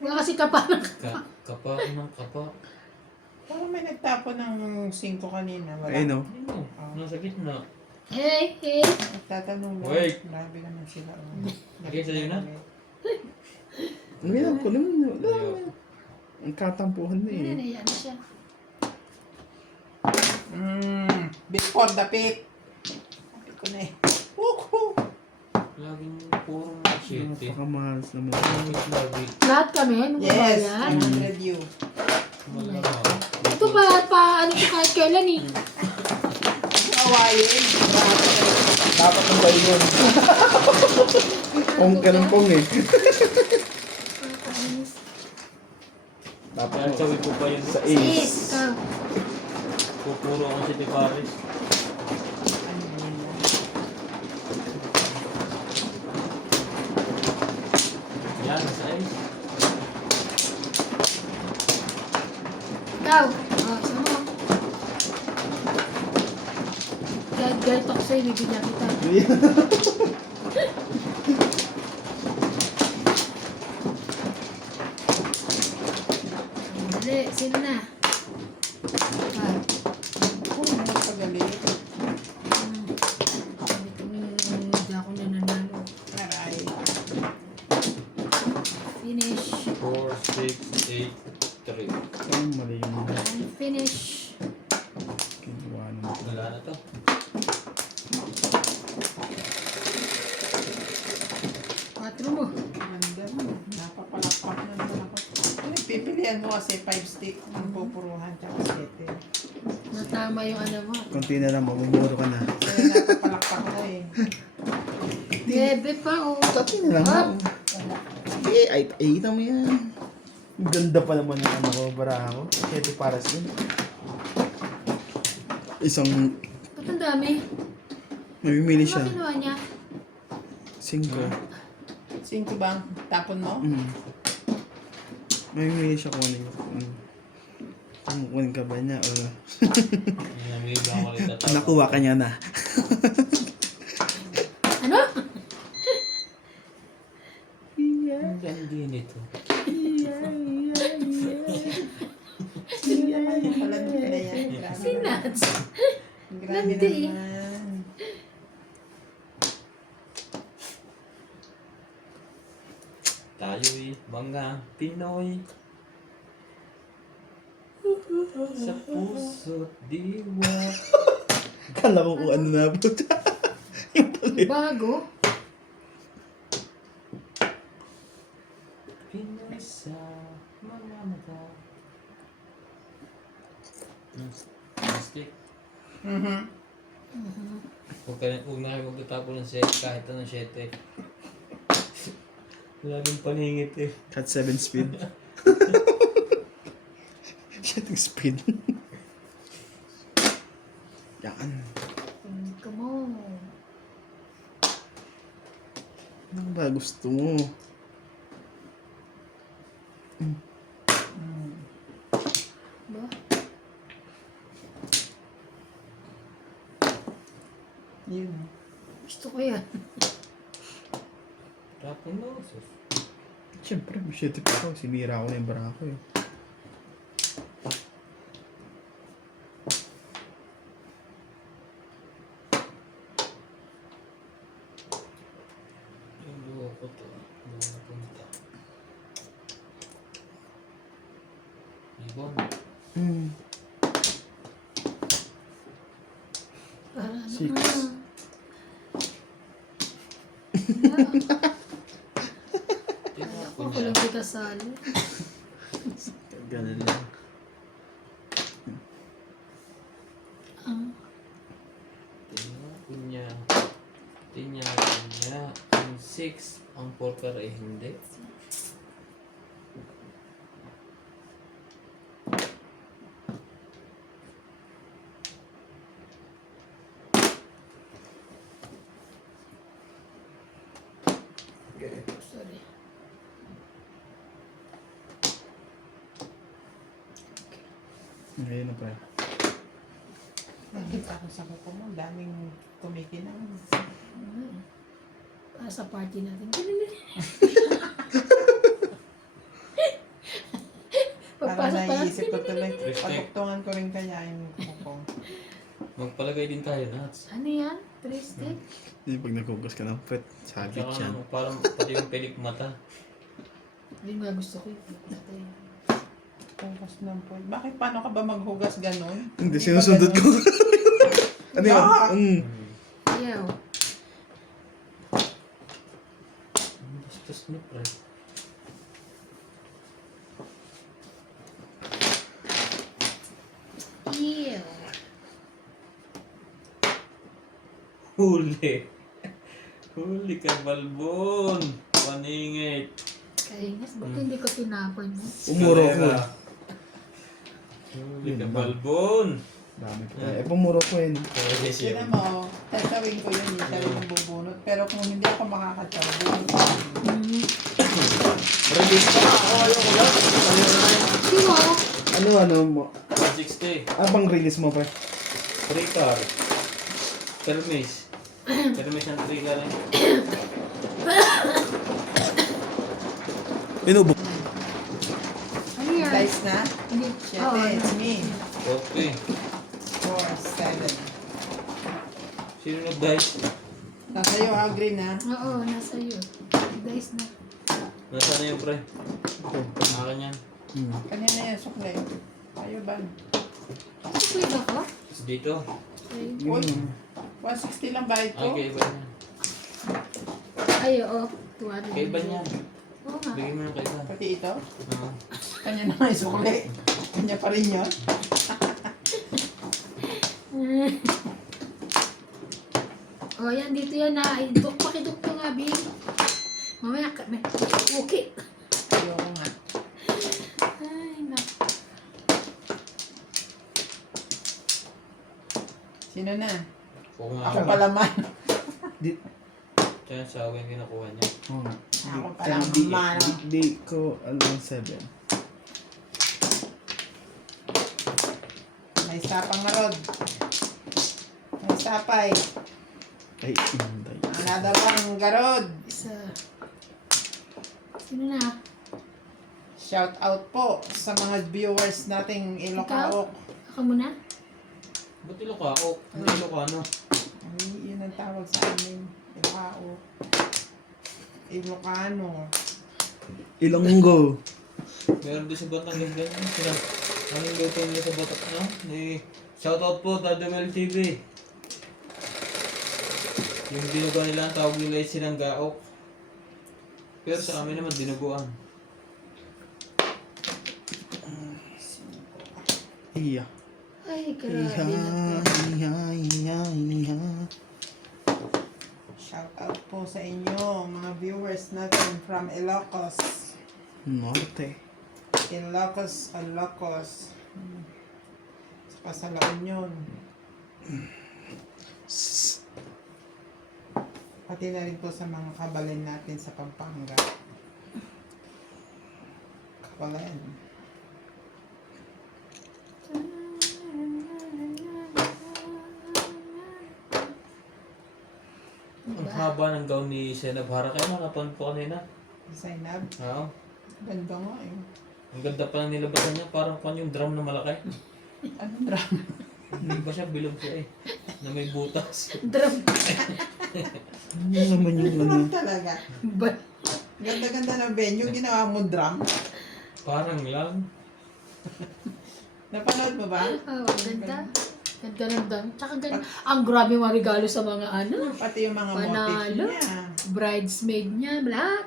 Wala kasi kapalang. Kapa ng kapa. Parang may nagtapon ng 5 kanina. Wala. Ayun o. Ayun o, nasa gitna. Hey, hey. Nagtatanong lang. Wait. Grabe naman sila. Lagay sa'yo na? Ano yan ko naman. Wala naman. Ang katampuhan na Hindi, eh. naiyan na siya. Before the pit. Sabi ko na eh. Woohoo! Laging puro 7. Napakamalas naman. Pangit lagi. Lahat kami, Yes, magbabayad. 100 you. Malamang. Ito pa, ano ito kahit kailan eh. Kawain. Dapat ang bayo yun. Pong ka ng pong eh. Dapat Kaya sabi ko pa yun sa Sis, ace. ikaw. pupuro ang City Paris. Ano yun lang. Yan, sa ice. Ikaw. Oh, sama mo. Guide talk sa'yo, bibigyan kita. Dali, sino na? Ah, Kung magpagaling. hindi ako nananalo. Aray. Finish. 4, 6, 8, 3. Ang mali yung Finish. kinuha naman. Wala na to. Patro mo. Ganda mo. Napapalakpak na naman ako. Pipilihan mo kasi 5 stick ang pupuruhan tsaka 7. Natama yung ano mo. Konti na lang, mamumuro ka na. Kaya napapalakpak na eh. Bebe pa, oh. Konti na lang. Ah. Wala. Sige, ay, kita mo yan. Ang ganda pa naman ng ano ko, bara ako. Ito para sa isang, Ba't ang dami? mamimili Ano siya. ba kinuha niya? 5. 5 bang tapon mo? Mamimili siya kung ano yung, kung kunin ka ba niya o Namili lang ako ulit at nakuha ka niya na. Ano? Ang ganda nito. Sino naman yung palandi na yan? Grabe Si naman. Nats. Grabe Landi. naman. Tayo'y mga Pinoy. Sa puso't diwa. Kala ko kung ano na po. Yung pala. Bago. Pinoy sa mga mata. Stick. Huwag na kayo magtatapon ng 7 kahit anong 7. Laging paningit eh. Cut 7 speed. Shooting speed. Yan. Come on. Ano ba gusto mo? Ba? Yun. Gusto ko yan. Tapon mo. Sus. Siyempre, shitty pa ako. Sinira ko na yung bara ko eh. Yung luho ko to. Luho na punta. Ibon. Para ano 6. ka? Tinapon Ako niya. lang kita sali. Ganun lang. Ah, Tinapon niya. Tinapon niya. Ang 6. Ang 4 pero eh hindi. sorry. Ngayon na pa. Nakita ko sa kuko mo. Daming kumikinang. Para sa party natin. Parang Pagpasok pa lang, naiisip ko tuloy. Respect. Patugtungan ko rin kaya yung kuko. Magpalagay din tayo, Nats. ano yan? 3 stick? Hindi pag naghugas ka ng pet, sabit Tsaka yan. parang pati yung pilik mata. Yun nga gusto ko yung gusto yun. Hugas ng food. Bakit paano ka ba maghugas ganon? Hindi, ba sinusundot ko. ganon? Ano yun? Ah! Ayaw. Bastos mo, pre. Ew. Huli. Huli ka, Balbon. Paningit. Kainis, ba't hindi ko tinapon mo? Umuro ko. Kalera. Huli ka, Balbon. Dami ko. Pumuro ko yun. Pwede siya. Tinan mo, tatawin ko yun, hindi siya rin bubunot. Pero kung hindi ako makakataw, bunot ko. Release ka. Ako ayoko lang. Ayoko na yun. Sino? Ano mo? 160. Abang release mo pa. 3 car. Permis. Permis ang 3 car. Inubo. Ano yan? Dice na? Hindi. Siyete, it's me. Okay. 4, 7. Sino nag-dice? Nasa iyo, agree na. Oo, nasa iyo. Dice na. Nasaan na yung pre? Akin yan. Kanina yan, sukle. Tayo ba? Pwede ako? Dito. Uy, 160 lang bayad Ay, ko. kaiba niya. Ay, oo. 200. Kaiba niya. Oo nga. Bigyan mo ng kaiba. Pati ito. Oo. Kanya na nga yung sukle. Kanya pa rin yun. Oh, yan. Dito yan na. Ay, pakidukto nga, Bing. Mamaya ka. Okay. Ayoko nga. Ay, naku. Sino na? Oo nga. Ako pala man. Kaya sa akin kinukuha niya. Oo nga. Ako pala man. Di ko alam 7. May sapang na rod. May sapay. Ay, hindi. Another one, garod. Isa. Sino na? Shout out po sa mga viewers nating Ilocao. Ako muna? Ba't Ilocao? Ano Ilocano? Ay, yun ang tawag sa amin. Ilocao. Ilocano. Ilonggo. Meron din sa Batangas ganyan. Sila. Anong luto nila sa Batangas? No? Shoutout po, Dadawel TV. Yung dinuguan nila, ang tawag nila ay silang gaok. Pero sa amin naman, dinuguan. Iya. Ay, grabe Iya, na to. iya. Shout out po sa inyo, mga viewers natin from Ilocos. Norte. Ilocos, Ilocos. Saka sa La Union. Pati na rin po sa mga kabalin natin sa Pampanga. Kabalan. Ang haba ng gown ni Senab Hara. Kaya nakapan po kanina. Zainab. Oo. Ganda nga eh. Ang ganda pa ng nilabasan niya. Parang pan yung drum na malaki. Anong drama? Hindi ba siya bilog siya eh. Na may butas. Drum. Ano naman yung ano? Drum talaga. Ba? Ganda-ganda ng venue. Ginawa mo drum. Parang lang. Napanood mo ba? Oh, ganda. Ganda ng drum. Tsaka ganda. Ang grabe mga regalo sa mga ano. Pati yung mga motif Panalo. niya. Bridesmaid niya, lahat.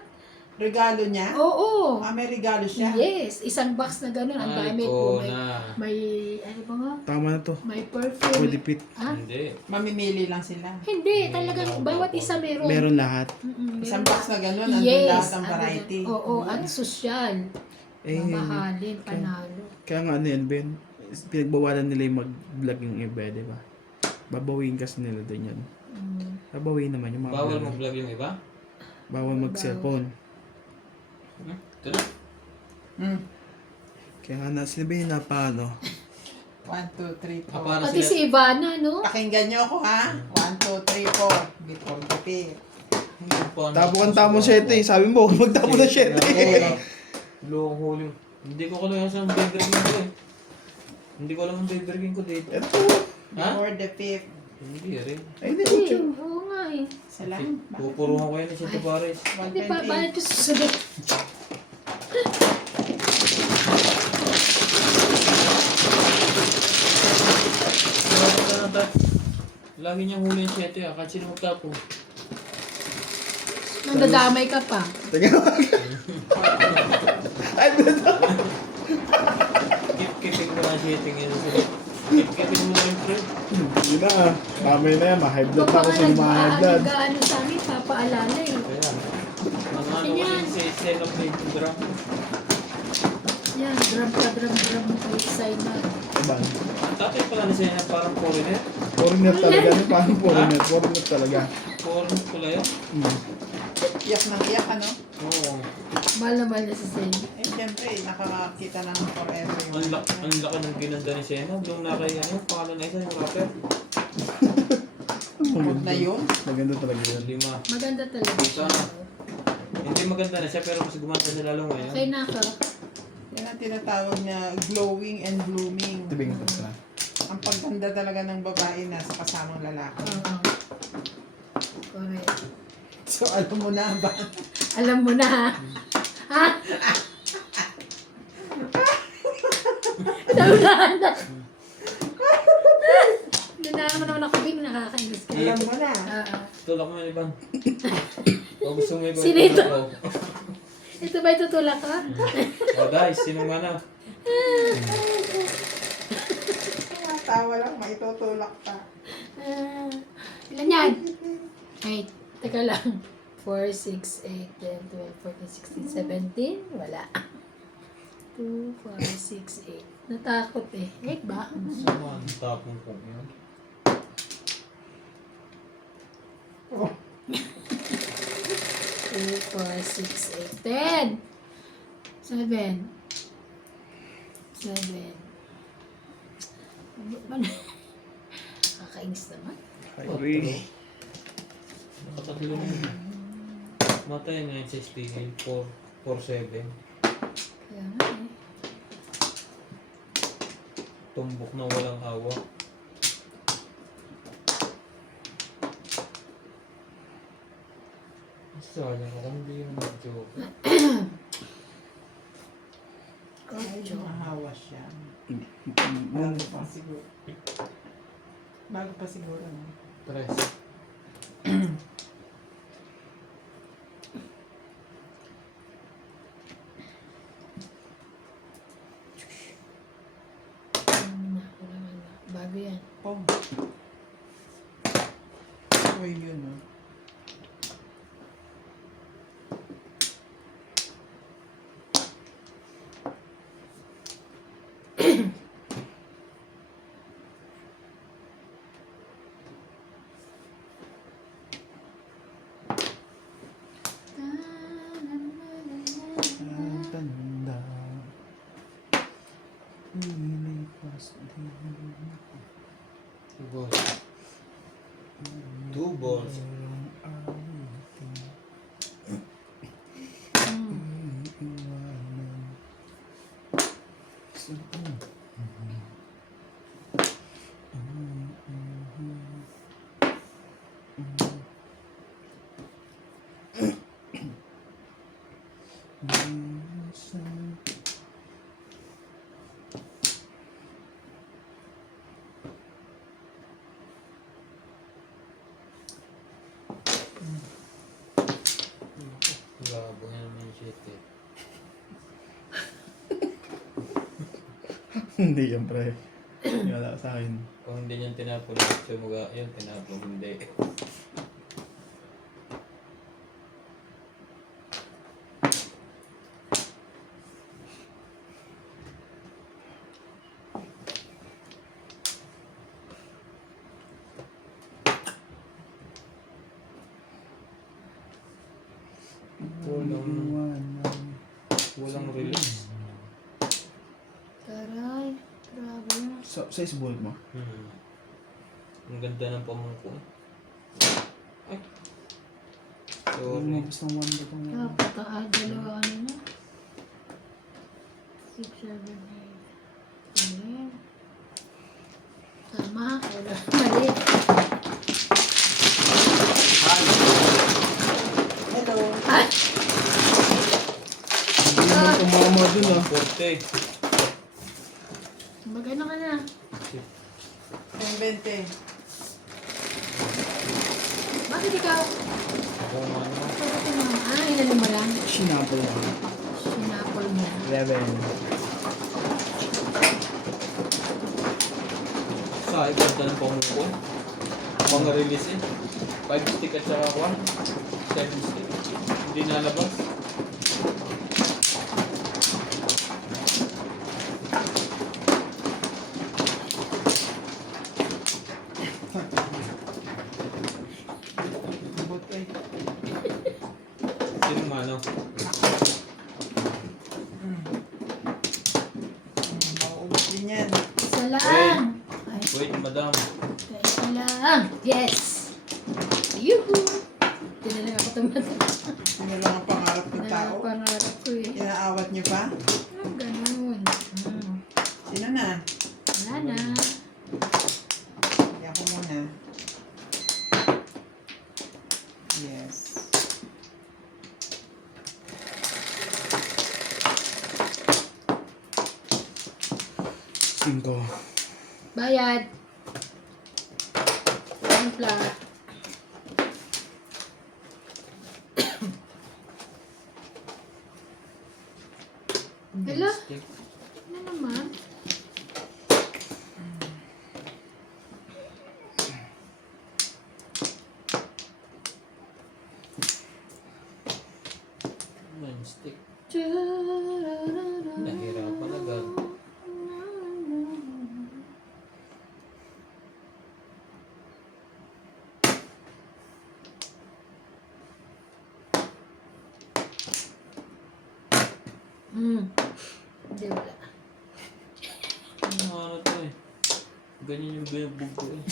Regalo niya? Oo. Ah, may regalo siya? Yes. Isang box na gano'n. Ang Ay dami ko po. na. May, ano ba nga? Tama na to. May perfume. Pwede pit. Ha? Hindi. Mamimili lang sila. Hindi. Talagang bawat isa meron. Meron lahat. Mm-mm, Isang meron. box na gano'n, andun Yes. lahat ang andun- variety. Oo. At sosyal. Eh, Mamahalin. Panalo. kaya nga ano yan, Ben? Pinagbawalan nila yung mag-vlog yung iba, di ba? Babawin kasi nila din yan. Mm. Babawin naman yung mga Bawal vlog. mo vlog yung iba? Bawal mag-cellphone. Ito na. Hmm. Kaya nga na, sila ba yung paano? 1, 2, 3, 4. Para Pati sila. si Ivana, no? Pakinggan niyo ako ha. 1, 2, 3, 4. Before prepare. Tapo kang tamo 7 eh. Sabi mo, huwag magtapo ng 7 eh. Lukong huli. Hindi ko alam saan bebergin ko eh. Hindi ko alam ang bebergin ko dito. Ito. Ha? Before the 5th. Hindi rin. Ay, hindi Hindi, ko oo nga eh. Isa lang. Pupuruhan ko yan ni Sito Pares. Hindi pa, bakit ko susunod? Lagi niyang huli yung 7 ah, kahit sino magtapong. Nandadamay ka pa. Teka. Ay, Keep-keeping mo na 7 ngayon. Keep-keeping mo na yung pre. Hindi na. Mamay na yan. Ma-high blood na ako sa mga high blood. Nag-ano sa amin, papaalala eh. Kaya, ang ano Ganyan. kasi sa Sen of Late Drum. Yan, drum kayo sa ina. Diba? Tatay pala ni Sen parang foreigner. Foreigner talaga. Ano? Paano foreigner? Foreigner talaga. Foreigner pala yun. Iyak ng iyak, ano? Oo. Mahal na mahal na si Sen. Eh, siyempre, nakakakita ng forever yung Ang laki ng ginanda ni Sena. Nung nakaya ano, pangalan na isa yung rapper. Huwag na yun. Maganda talaga yun. 5. Maganda talaga siya. Hindi maganda na siya pero mas gumanda na lalo ngayon. Okay na ka. Yan ang tinatawag na glowing and blooming. Tibing ito na. Ang pagganda talaga ng babae na sa kasamang lalaki. Oo. Correct. So, alam mo na ba? Alam mo na ha? Ha? Naunahan na. Naunahan mo naman ako, Bing. Nakakainis ka. Alam mo na. Oo. Tulak mo yung ibang. O gusto mo ibang Sino ito? tulak ko? Ito ba itutulak ka? O guys, sino mana? Tumatawa lang, maitutulak pa. Ilan yan? Wait, teka lang. 4, 6, 8, 10, 12, 14, 16, 17. Wala. 2, 5, 6, 8. Natakot eh. 8 ba? Sama, ang tapong ko yun. Oh. 2, 4, 6, 8, 10. 7. 7. Kakainis naman. Kyrie. Nakatatlo naman. Matay na yung 68, 4, 4, 7. Kaya nga eh. Tumbok na walang hawak. Sayang ako, hindi yung mag-joke. Ay, Ocho. mahawa siya. Bago pa siguro. Bago pa siguro. No? 3. Bago yan. Oh. Uy, yun, no? Ang tanda. Lilipas din. 2 balls. 2 balls. Gabo yan naman yung shit eh. Hindi yan, pre. Wala sa akin. Kung hindi niyan tinapon, sumuga yun, tinapon hindi. Walang release. Taray. Grabe yun. Size bullet mo? Ang ganda ng pamangko. Ay. Sorry. Lumabas ng 1 ba itong Dapat ang dalawa ano na. 6, 6, 7, 8. Ayan. Tama. Wala. Mali. Hello. Ay! Hindi naman tumama dun ah. 40. Magano ka na? 20. Bakit ikaw? Ako ano. Bakit tumama? Ah, inano mo lang? Sinapol ako. Sinapol mo. 11. Sa ibanta ng pamuko. Mga release eh. 5 stick at saka 1. 7 stick. Hindi nalabas. Abot eh. Sino mano? Mauubos din yan. Isa lang. Ay, Wait, madam. isa lang. Yes! Yuhu! Hindi na lang ako tumatanda. Sino lang ang pangarap ng tao? Pangarap ko eh. Inaawat niyo pa? Anong ganun? Sino na? Wala na. Kaya ko muna. Yes. Cinco. Bayad. Templa. Hello? Stick. Ano naman? Nine stick. Nahirapan Nahirapan agad. Hindi, wala. Ano to eh. Ganyan yung binubog ko eh.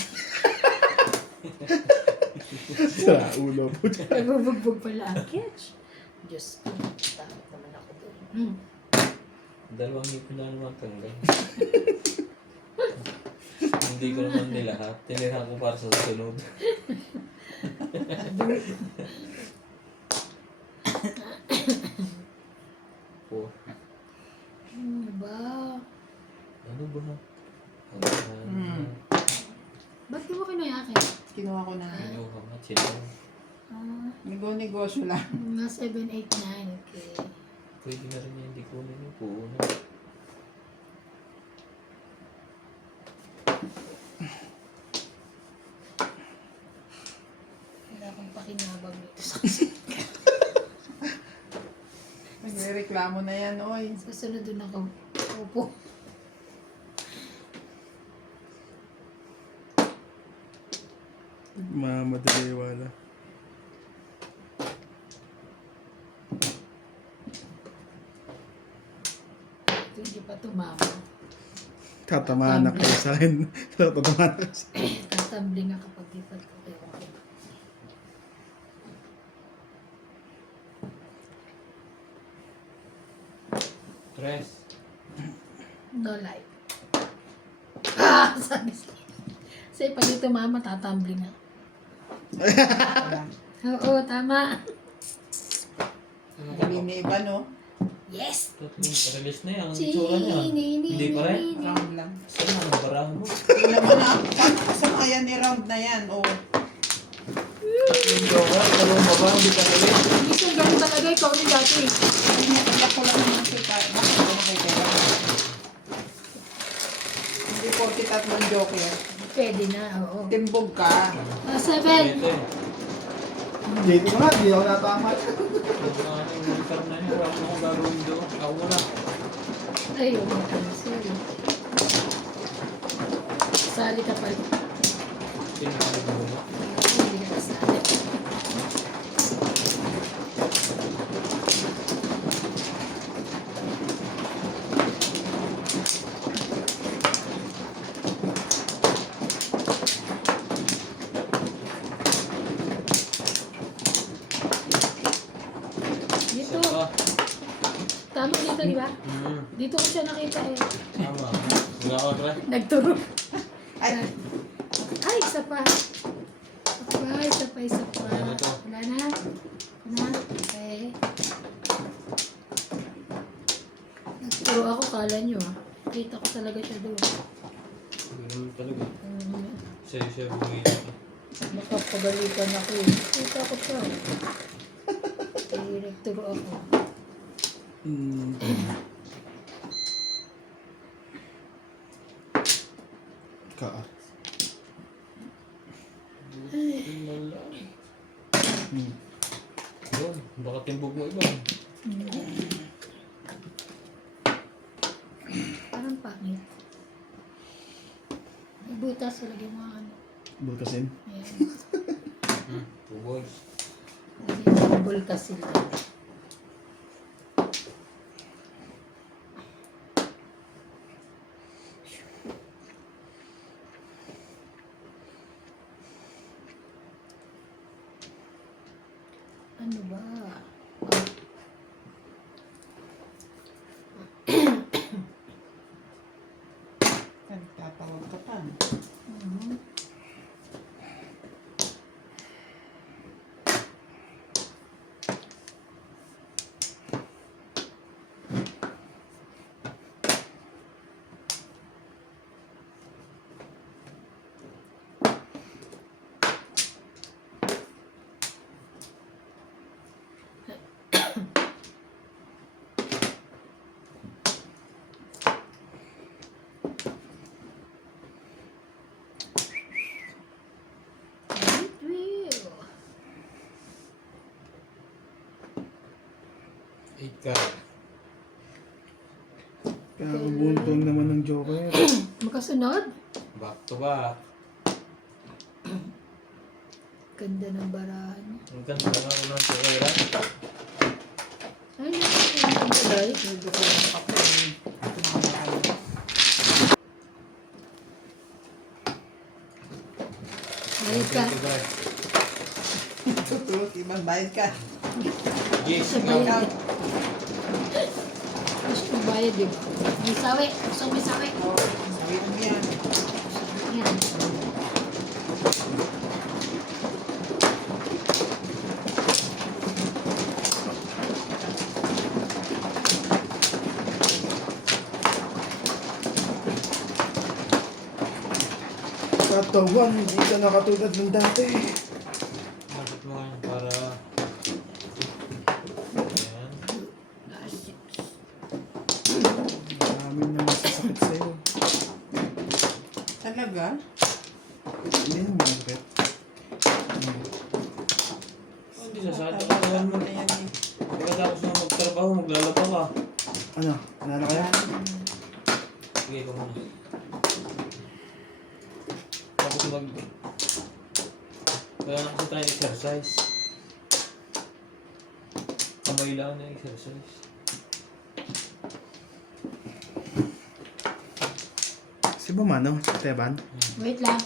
Sa ulo po. Nagbubugbog pala ang catch. Diyos ko, takot naman ako doon. Dalawang hipon na naman tanggal. Hindi ko naman nilahat. Tinira ko para sa sunod. Four. Ano ba? Ano ba? Ba't di mo kinayaki? Kinuha ko na. Ano ka ba? Sila. Nego-negosyo lang. Mga 7, 8, 9. Okay. Pwede na rin yung hindi kunin yung puuna. Wala akong pakinabang dito sa kasi. Nagre-reklamo na yan, oy. Susunod doon ako. Opo. Mamadali wala. Ito hindi pa tumama. Tatamaan na kayo sa akin. Tatamaan na kayo sa akin. Tatambling nga kapag di pa ko kayo. Tres. No life. Ah! Sabi siya. Kasi pag di tumama, tatambling nga. Wala. Oo, tama. Galing ni iba, no? Yes! Release na yan. Ang itsura niya. Hindi pa rin. Round lang. Saan na nabarahan mo? Yun naman na. Paano kasamayan ni round na yan? Oh. Yung joker, dalawang baba, hindi pa rin. Minsan ganun talaga, ikaw ni dati. Naglalak ko lang naman si Bakit ko nakikita? Hindi 43 joker. Pwede na, oo. Timbog ka. 7. Ito eh. Dito na nga, di ako natama. Ang monitor na yun. Wala akong gagawin doon. Ako muna. Ay, huwag mo cancel. Sali ka pala. Tinakal mo na. Hindi ka kasali. Dito. Isa pa. Tama dito, di ba? Hmm. Dito ko siya nakita eh. Tama. Wala ka pre. Nagturo. Ay, Ay, isa pa. Isa pa. Wala na to. Wala na. Okay. Nagturo ako, kala nyo ah. Kita ko talaga siya doon. Ganun talaga. Mm, Siya bumili. Makapagalitan ako eh. Kita ko siya. Eh, nagturo ako. Ka. Yun, baka timbog mo iba. Parang pangit. May butas talaga yung mga ano. Butasin. Ayan. Two boys. Lagyan bulkas sila. Ano ba? Oh, nagtatawag ka pa. mhm. Wheel. 8 ka. Kakabuntong naman ng Joker. Magkasunod? Back to back. Ganda ng barahan. Ang ganda nga ako ng pera. Ay, ang kulay. Hindi ko lang kape. Tumama kayo. Bayad ka. Tutulog, ibang bayad ka. Yes, Siya ikaw. bayad. Gusto mo bayad, di ba? May sawi. Gusto mo may sawi. Oo, sabi mo yan. Yan. Katawan, hindi ka nakatulad ng dati. Bakit mo ngayon para... Ayan. Maraming na masasakit sa'yo. Talaga? Hindi naman masakit. Hindi sa sakit ang katawan mo. Ayan eh. Pagkatapos na magtrabaho, maglalaba ka. Ano? Nalala kaya? Sige ka muna. Tapos mag... Kaya na kasi tayo exercise. Kamay lang na exercise. Si Bumano? Teban? Wait lang.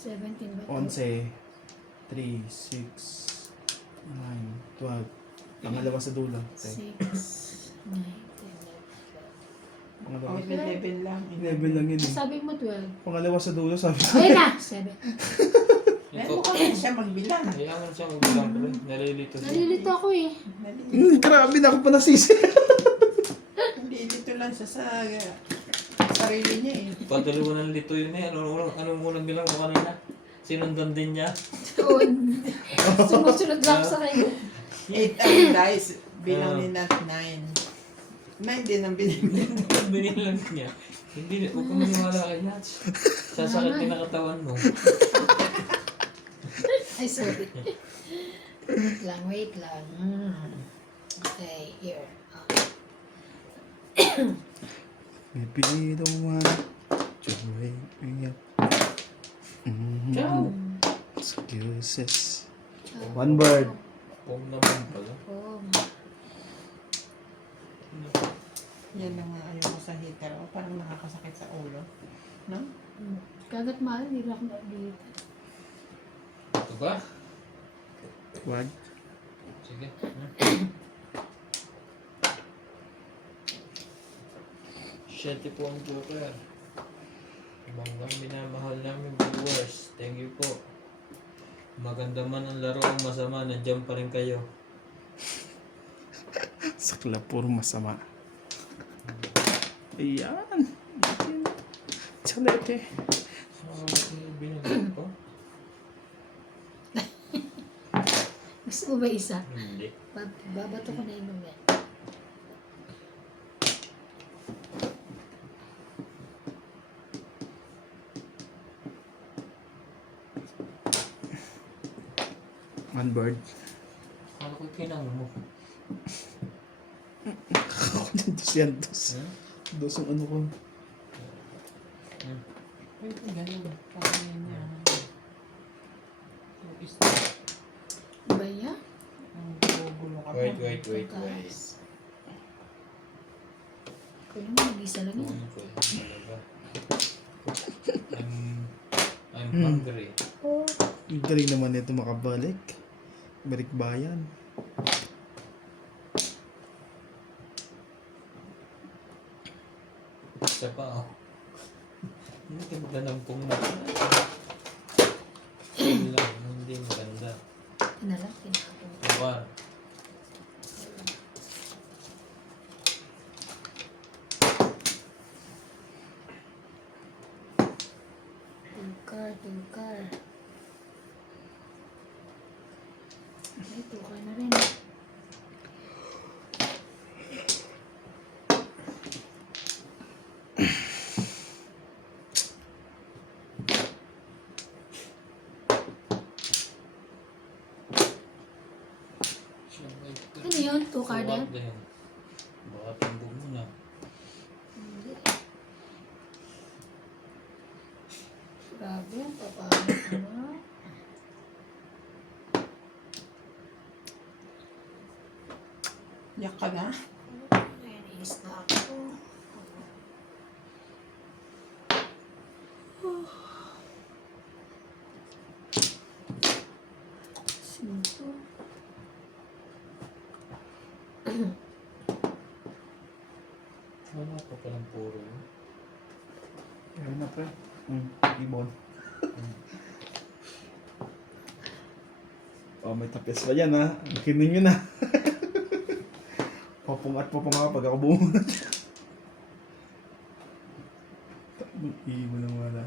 17 ba? 11, 3, 6, 9, 12. Pangalawa sa dulo. 6, 9, 10, 11, 12. Pangalawa. Oh, 11 lang. 11 lang yun eh. Sabi mo 12. Pangalawa sa dulo, sabi ko. Ayun na! 7. Dahil mo kasi siya magbilang. Kaya mo siya magbilang ko rin. Nalilito siya. Nalilito ako eh. Grabe na ako pa nasisi. Nalilito lang siya sa sarili niya eh. Padalawa ng lito yun eh. Anong unang bilang mo kanina? Sinundan din niya. Oo. Sumusunod lang sa kanya. 8 ang dice. Bilang ni Nat 9. 9 din ang binibili. Binilang niya. Hindi, huwag kang maniwala kay Nats. Sasakit din ang katawan mo. Ay, sorry. Wait lang. Okay, here. Maybe you don't want to wake me up. Ciao! Excuses. One word. Pong naman pala. Oh. Yan lang nga ayoko sa heater. O, parang nakakasakit sa ulo. No? Kagat mahal, hindi lang ako nabili. Ito ba? Wag. Sige. Siyete po ang joker. Banggang minamahal namin viewers. Thank you po. Maganda man ang laro ang masama, nandiyan pa rin kayo. Sakla, puro masama. Ayan. Chalete. Binigyan ko? Gusto mo ba isa? Hindi. Babato ko na yung mamaya. One bird. Kala ko kinang mo. Ako din, dos yan, dos. Hmm? Dos ang ano ko. Pwede ganun. Pakain niya. So, is Baya? ang gugulo ka pa. Wait. Tukas. Ikaw naman, mag-isa lang yun. Ano ko talaga. I'm hungry. Ang galing naman nito makabalik. Balik bayan. Isa pa oh. Hindi ganda ng pong na. Yun lang, hindi maganda. Ano lang, pinakapon. Diba? Tukar. Ay, tukar na rin. Ano yun? Tukar din? Baka tumbog mo na. Hindi. Grabe, papahanap mo. Yak ka na? Nainis na ako. Cinco. Wala pa palang puro. Ayun na, pre. Ibon. Oh, may tapis pa yan, ha? Kinin nyo na. Popong at popong ako pag ako bumunod. Ibon lang wala.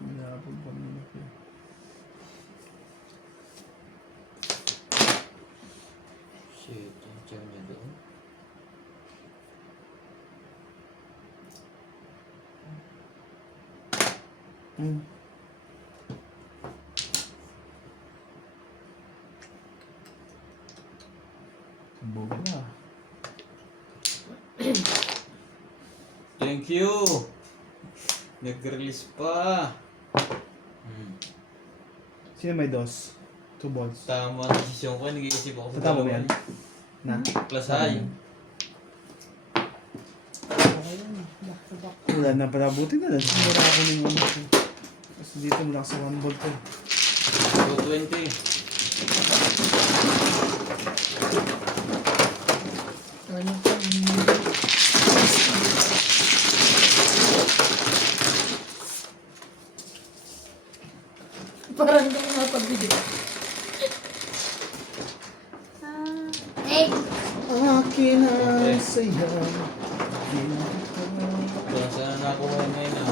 Hinapon pa nila. Shit, yung tiyan niya doon. Bola. Thank you! Nag-release pa! Sino may dos? 2 balls. Tama ang desisyon ko, nag-iisip ako Tama ba yan? Na? Plus high. Okay yan. Back to back. Wala na pala. Buti na lang. Wala ako ng ano ko. Kasi dito mula sa 1 ball to. 220. Ano pa? Parang hindi ko mapag-video. Hey! Akin ang saya. Kung saan na ako ngayon na.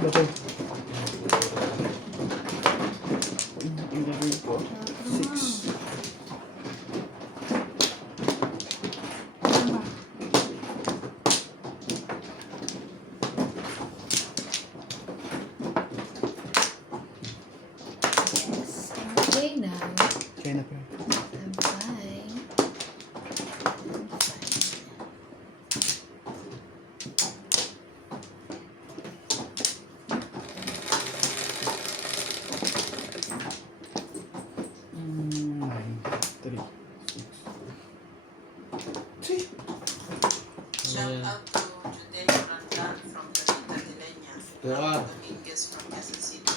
Bato. Ilagay ko. 6. Okay now. Kaya na pa. I'm fine. Dominguez from Quezon City.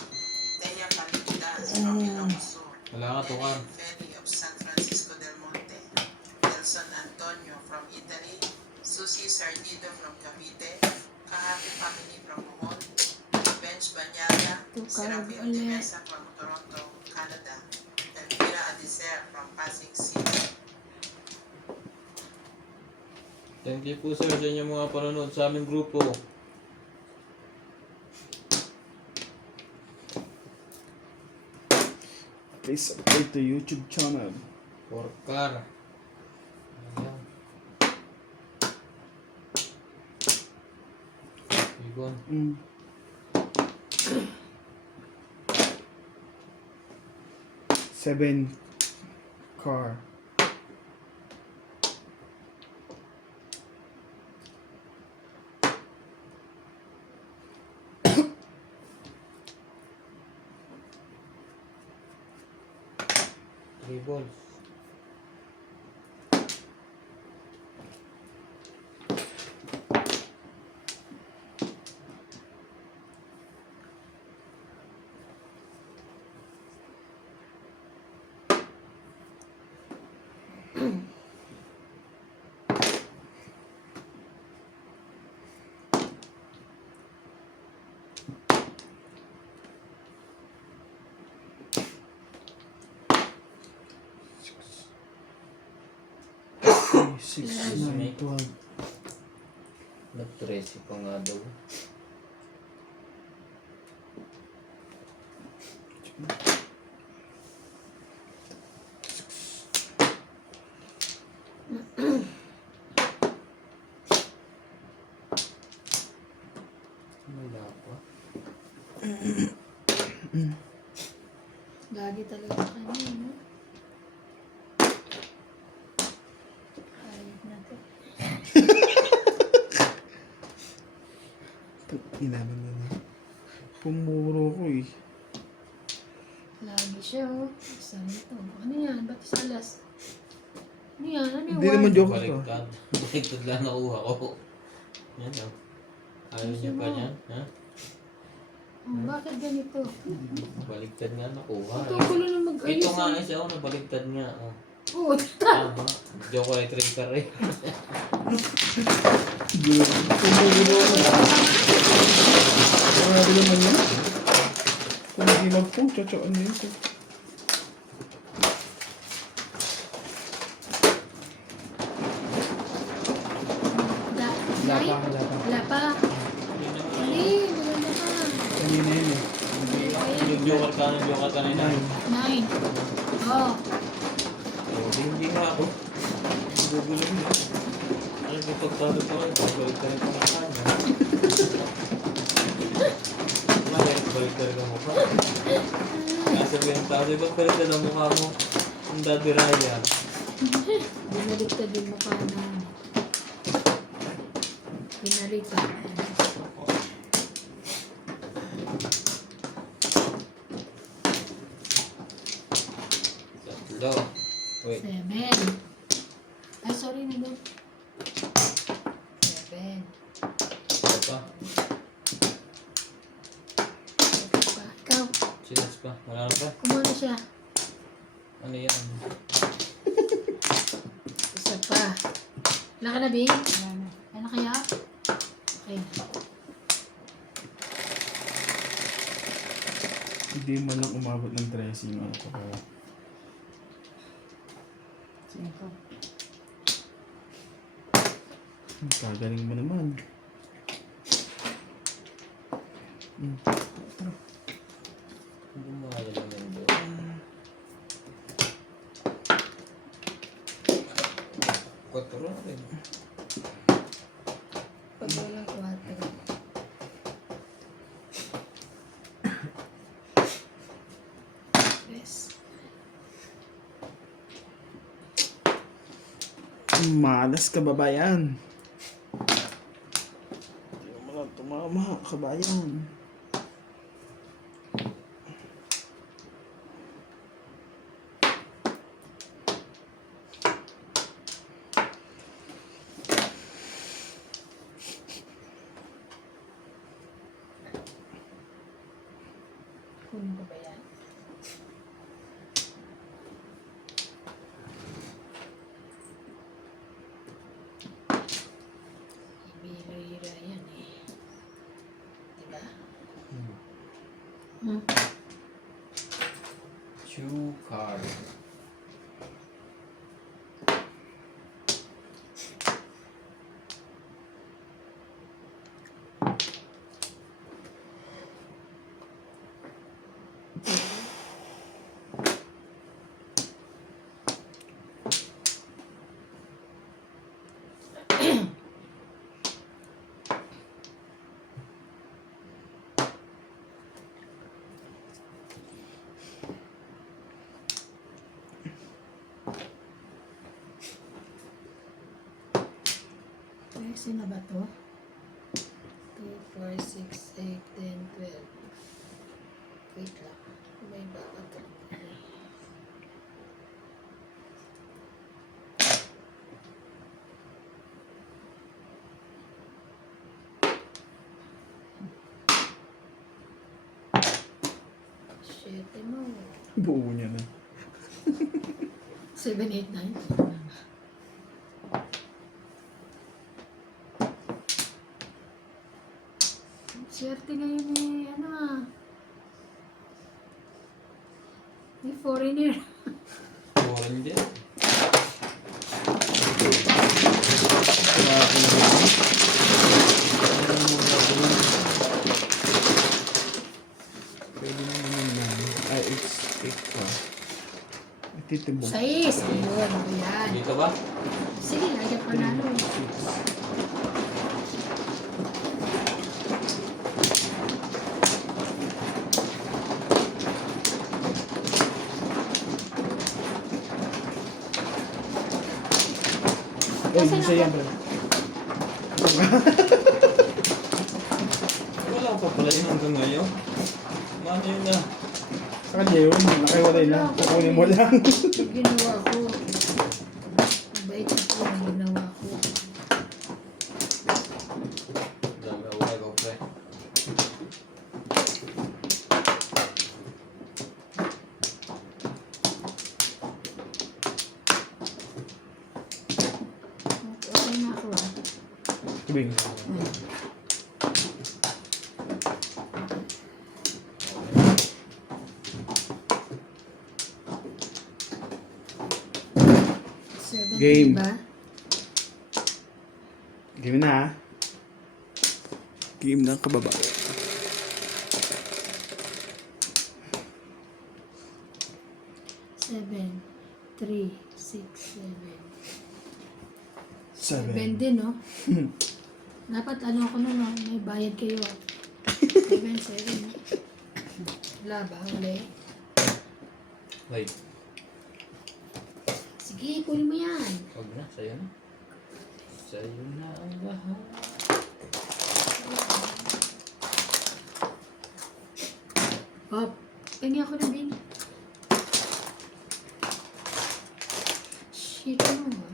Thea Caligdas from Ilocos. Wala ka, tukan. Feli of San Francisco del Monte. Nelson Antonio from Italy. Susie Sardido from Cavite. Kahati family from Bohol. Bench Banyaga. Serafim de Mesa from Toronto, Canada. Elvira Adiser from Pasig City. Thank you po sir sa inyong mga panonood sa aming grupo. Please subscribe to YouTube channel. Porcar. Ayan. Igon. Mm. Seven car. Three balls. Six, Yes. 9, 12. Nag-13 pa nga daw. Wala pa. Lagi talaga kanya, no? Ayos natin. Inaman na na. Pumuro ko eh. Lagi siya, oh. Saan ito? Ano yan? Ba't salas? Ano yan? Ano yung Hindi one? naman joke to. Baliktad. Baliktad lang nakuha ko. Yan o. Ayaw niya pa niyan. Ha? Oh, bakit ganito? Baliktad nga nakuha. Ito, gulo na mag-ayos. Ito nga siya ako, nabaliktad nga. Oh. Oo, Tama. Joke like traitor eh. Pumuro ko. Grabe naman yan. Kung hindi mag-po, tsatsaan niya ito. Wala pa, wala pa. Wala pa. Hindi, maganda pa. Kanina yun eh. Nag-joker ka na yun. 9. Oh. Hindi nga ako. Gugulo mo. Ano yung pagtalo ko rin? Balik ka rin pa mukha niya. Balik ka rin ang mukha. Nasabi ang tao, diba balik ka ang mukha mo? Ang Daddy Raya. Binaliktad yung mukha namin. Binaliktad. Tatlo. Wait. 7. Ay, sorry na doon. 7. Ito pa. Pa. Ikaw, Sinas pa. Wala na pa. kumano siya? Ano yan? Isa pa. Wala ka na, Bing? Wala na. Ano kaya? Okay na. Hindi man lang umabot ng dressing ako. Cinco. Kagaling mo naman. Gumaya lang yan doon. 4 na rin. Pag walang 4. Yes. Malas kababayan. Hindi mo lang tumama, kabayan. Kunin ko ba yan? Ibirira yan eh. Diba? Hmm. Chew card. Sino ba to? 2, 4, 6, 8, 10, 12. Wait lang. May baka to. Shit, mo. Buo niya na. 7, 8, 9. Swerte ngayon eh, ano ah. May foreigner. Foreign din. Grabe naman. Pwede naman yan. Ay, it's 8 pa. Ititibok. 6. Ayun, ayan. Dito ba? Sige, lagyan pa na ano. Eh, isa yan, bro. Wala pa pala yun hanggang ngayon. Mano yun na. Sa kanya yun, nakiwalay na. Kukunin mo lang. Ginawa ko. Mabait ako ang ginawa ko. Dami ako ko, pre. Okay na ako ah. Tubing. Game. Diba? Game na ha. Game na kababa. 7, 3, 6, 7. 7 7. din, no? Dapat ano ako na, no? May bayad kayo, ah. 7, 7. Wala ba? Huli? Wait. Sige, kunin mo yan. Huwag na, sa'yo na. Sa'yo na ang lahat. Hop. Pengi ako na din. Shit, ano ba?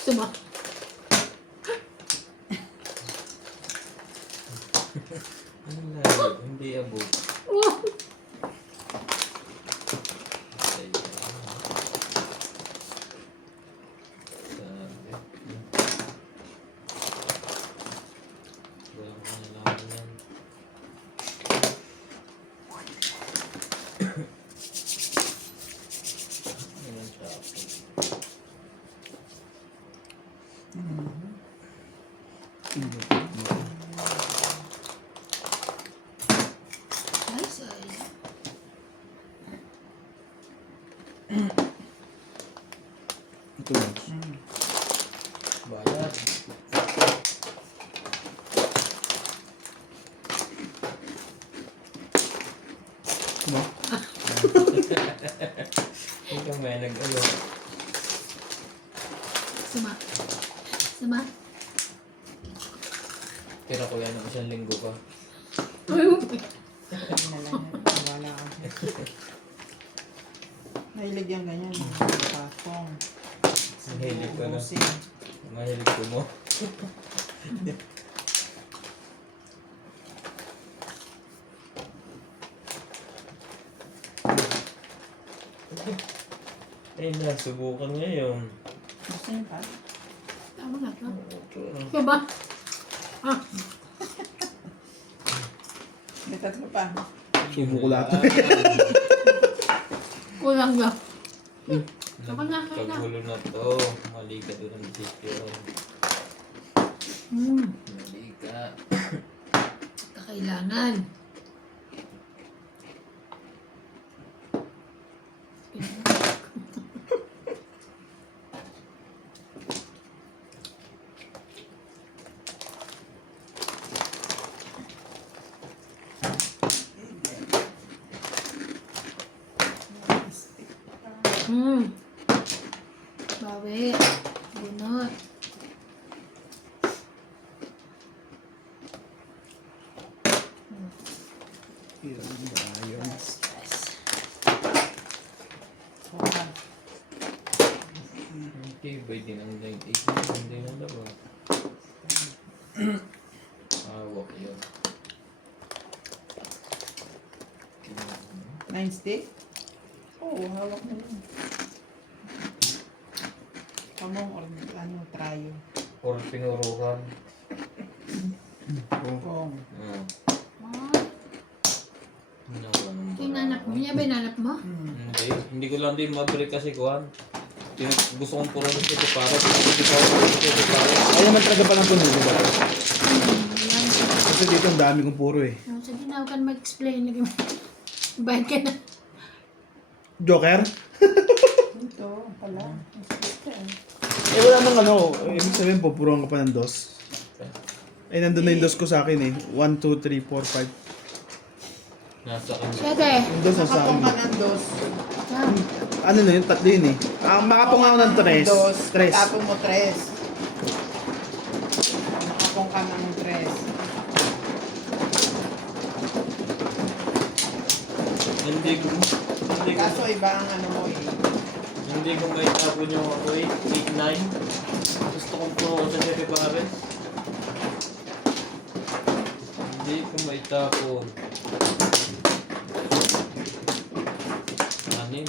Suma. Anong layo? Hindi abog. Oh. Sa'yo na. Sabi. Wala ko na lang yan. Ayan siya ako. Nice, ay. Ito na. Bayad. Diba? Ikaw may nag-ano. Suma. Suma. Pero ko yan ng isang linggo pa. Wala ka. Nahilig yan ganyan. Patong. Mahilig ko na. Busing. Mahilig ko mo. Eh, nasubukan ngayon. Gusto niyo pa? Tama na to. Ito, Ikaw ba? Ah, May tatlo pa. Sumukulato. kulang na. Ako na, ako na. Kagulo na to. Mali ka doon ang sityo. Mali ka. Kakailangan. Bawi. Bunot. Stress. Wala. Okay, pwede nang 98 hindi na daw. Hawak yun. 9 stick? Oo, hawak mo yun. Kamong or ano, tryo. Or pinurukan. Kung. Oo. Ito yung nanap mo. Yan ba yung nanap mo? Hindi. Hindi ko lang din mabalik kasi kuhan. Gusto kong puro ng sito para. Hindi ko ako ng sito para. Ay naman talaga palang puno, di ba? Yan. Kasi dito ang dami kong puro eh. Sige na, huwag ka na mag-explain. Lagi mo. Bayad ka na. Joker? Ito pala. Eh wala nang ano, ibig sabihin po, puruan ka pa ng dos. Eh nandun na yung dos ko sa akin eh. 1, 2, 3, 4, 5. Nasa kanya. Siyete. Yung dos na sa Nakapong akin. ka ng dos. Yan. Ano na yun? Tatlo yun eh. Makapong ako ng tres. Dos. Tres. Tapong mo tres. Nakapong ka ng tres. Hindi ko Kaso iba ang ano mo eh. hindi ko may tapon yung ako 8, 9. Gusto kong puro sa sito para. Hindi ko may tapon. Anim.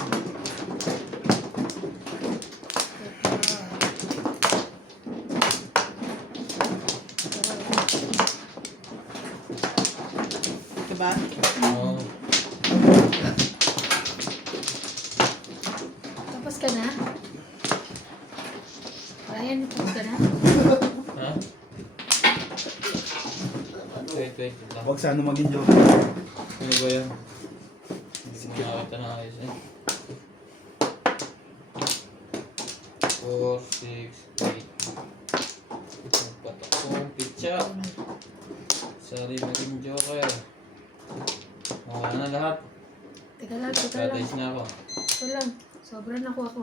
Ito ba? Oo. Tapos ka na? Ryan, tapos ka na? Ha? Wait lang. Huwag sana maging joker. Ano ba yan? Hindi ko nakakita na ayos eh. 4, 6, 8. Nagpatak kong pitsa. Sorry maging joker. Wala na lahat. Teka lang, teka lang. Katays na ako. Teka lang. Sobrang ako ako.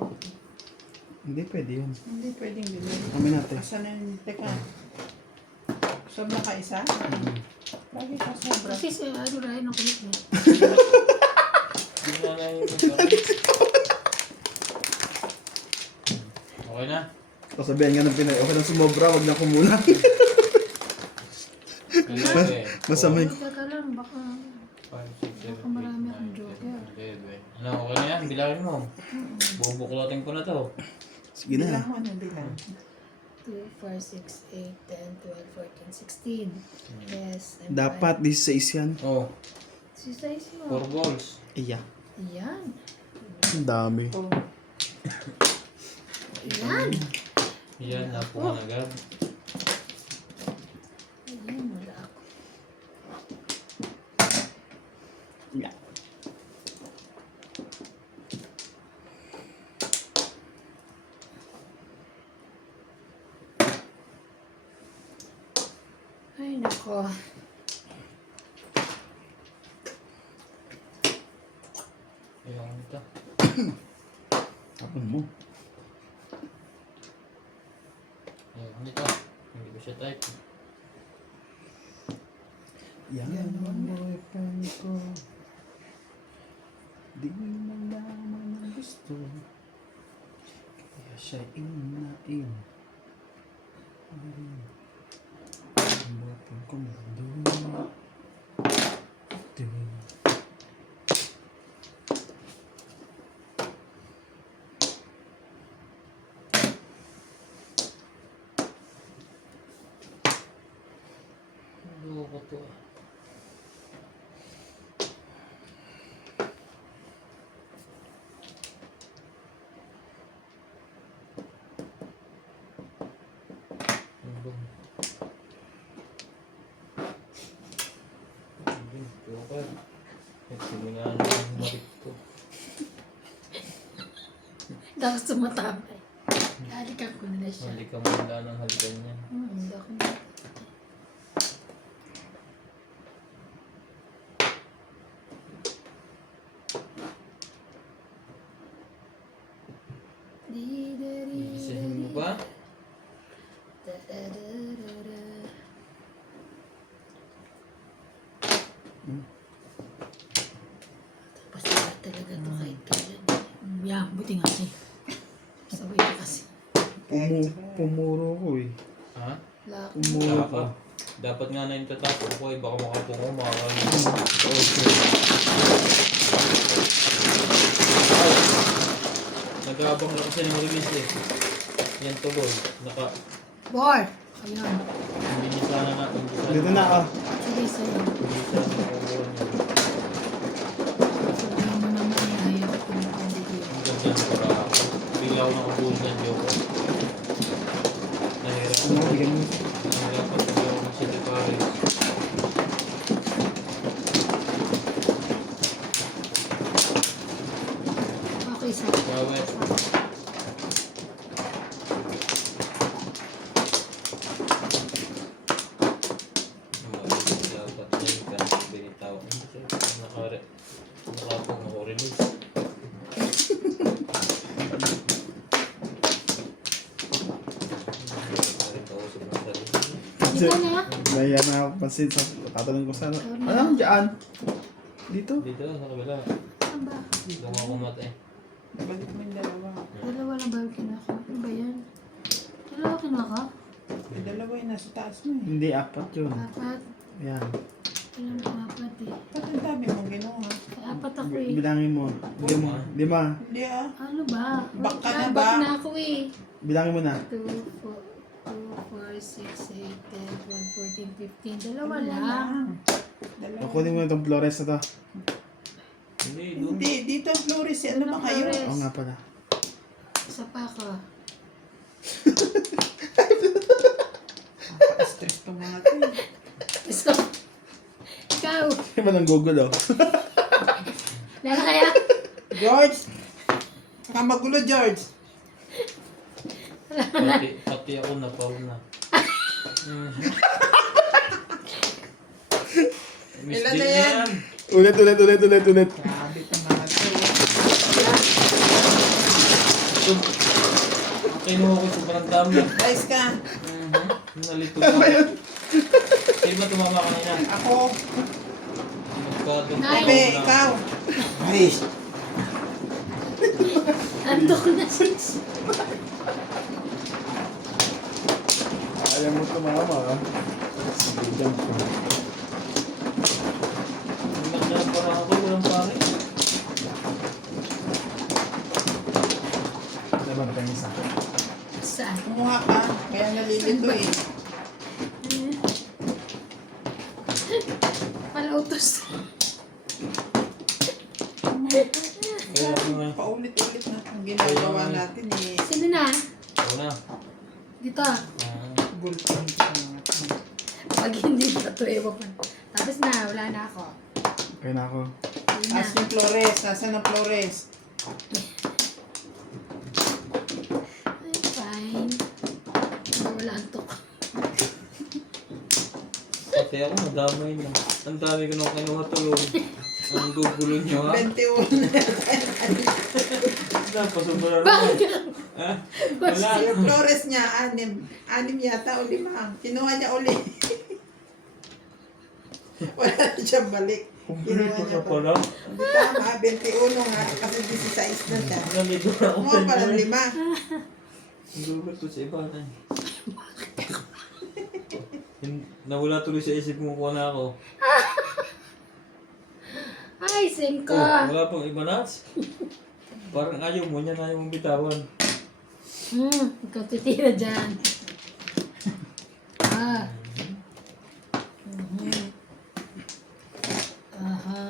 Hindi pwede yun. Hindi pwedeng bilhin. Kami natin. Asan na yun? Teka. Sobra ka isa? Lagi ka sobra. Kasi si Ryan ang kulit mo. Hindi na yung magkaroon. Okay na? Kasabihan nga ng Pinay, okay lang sumobra, wag na kumulang. Okay. Masama yung... Teka lang, baka... 5, 6, 7, Baka marami akong joker. 8, 9, 10, 11. Ano, okay na yan? Bilangin mo. Bubuklatin ko na to. Sige Bilang na. mo, ano bilang? 2, 4, 6, 8, 10, 12, 14, 16. Yes. I'm Dapat 16 yan. Oh, fine. Si size 4 mo. balls. Iya. Yan. Ang dami. Ito. Yan. Yan, napuha na agad. Ayan, wala ako. Yeah. Ay, nako. Ayun ito. Tapon mo. Ayun ito. Hindi ko siya type. Yan ang boyfriend ko. Di malaman ang gusto. Kaya siya inain. Loko to ah. Ano? Hindi, okay. Nagsimula na ang marik ko. Tapos tumatamay. Halikan ko na siya. Halikan mo wala ng halikan niya. Hindi ako na. Ibisahin mo ba? Tapos wala talaga to kahit kailan. Yeah, buti nga siya. Sabay ka kasi. Pumuro ko eh. Ha? Wala ako. Pumuro ko. Dapat. Dapat nga na yung tatapos ko eh. Baka makapungo, makakalit. Nag-aabang na kasi ng release eh. Yan tuloy. Bor! Ayun. Hindi sana na. Dito na ah. Sige, sa'yo. Hindi sana nakukuha niya. Sabihin mo naman eh, ayaw ko ng kandigyo. Ang ganda ng para bigla ako nakabuhol ng joke. Nahirap. Ano, bigyan mo. Nahirap at hindi ako mag-city Paris. Okay, sa Bawet. Dapat na yung kanang binitaw. Nakapong ako release. Dito na. Naya na ako pansin sa tatanong ko sana. Ano dyan? Dito? Dito, sa kabila. Saan ba? Dito nga kumatay. Balik mo yung dalawa. Dalawa lang ba yung kinaka? Ano ba yan? Dalawa kinaka? Yung dalawa yung nasa taas mo eh. Hindi, apat yun. Apat. Yan. Ilan ko apat eh. Ba't ang dami mong ginawa? Ay, apat ako eh. Bilangin mo. Lima. Hindi ah. Ano ba? Back ka na Back ba? na ako eh. Bilangin mo na. 2, 4, 6, 8, 10, 12, 14, 15. Dalawa lang. Dalawa. Kunin mo na itong Flores na to. Hindi, doon. Hindi, dito ang Flores. Ano ba kayo? Flores. Oo nga pala. Isa pa ako. Stress tong mga to eh. So, ikaw. Hindi ba ng Google oh? Lala kaya? George! Saka magulo, George. Pati ako napauna. Miss Ilan Din na yan? Ulit. Grabe itong mga to. Ito. Kinuha ko sobrang dami. Guys ka. Nalito Ano ba ka. yun? Sino ba tumama kanina? Ako. Magkadong Nay. Bebe, ikaw. Ay. Antok na siya. Ayaw mo tumama ha? Sige, jump ka. Maganda para ako, walang pare. Diba ba tayo isa? Saan? Kumuha ka. Kaya nalilito eh. Palautos. Kaya ako nga. Paulit-ulit na ang ginagawa natin eh. Sino na? Ako na. Dito. Bulkan sa mga to. Pag hindi pa ito, ewan ko. Tapos na, wala na ako. Okay na ako. Yun na. As yung Flores. Nasaan ang Flores? Ay, fine. Wala antok. Pati ako, madamay na. Ang dami ko nung kinuha tulong. Ang gugulo niyo ha. 21. Dapat sobrang Bakit? Ha? Wala. Yung Flores niya, 6 yata o 5. Kinuha niya uli. Wala na siyang balik. Kinuha Kumpleto niya ka pa. pala. Hindi tama, 21 nga. Kasi 16 na siya. Nalito na ako. Kumuha pa ng 5. Ang gugulo to sa iba na. Nawala tuloy sa isip mo kung na ako. Ay, 5. Oh, wala pang iba nuts. Parang ayaw mo niya, ayaw mong bitawan. Ikaw titira dyan. Ah. Mhm. Aha.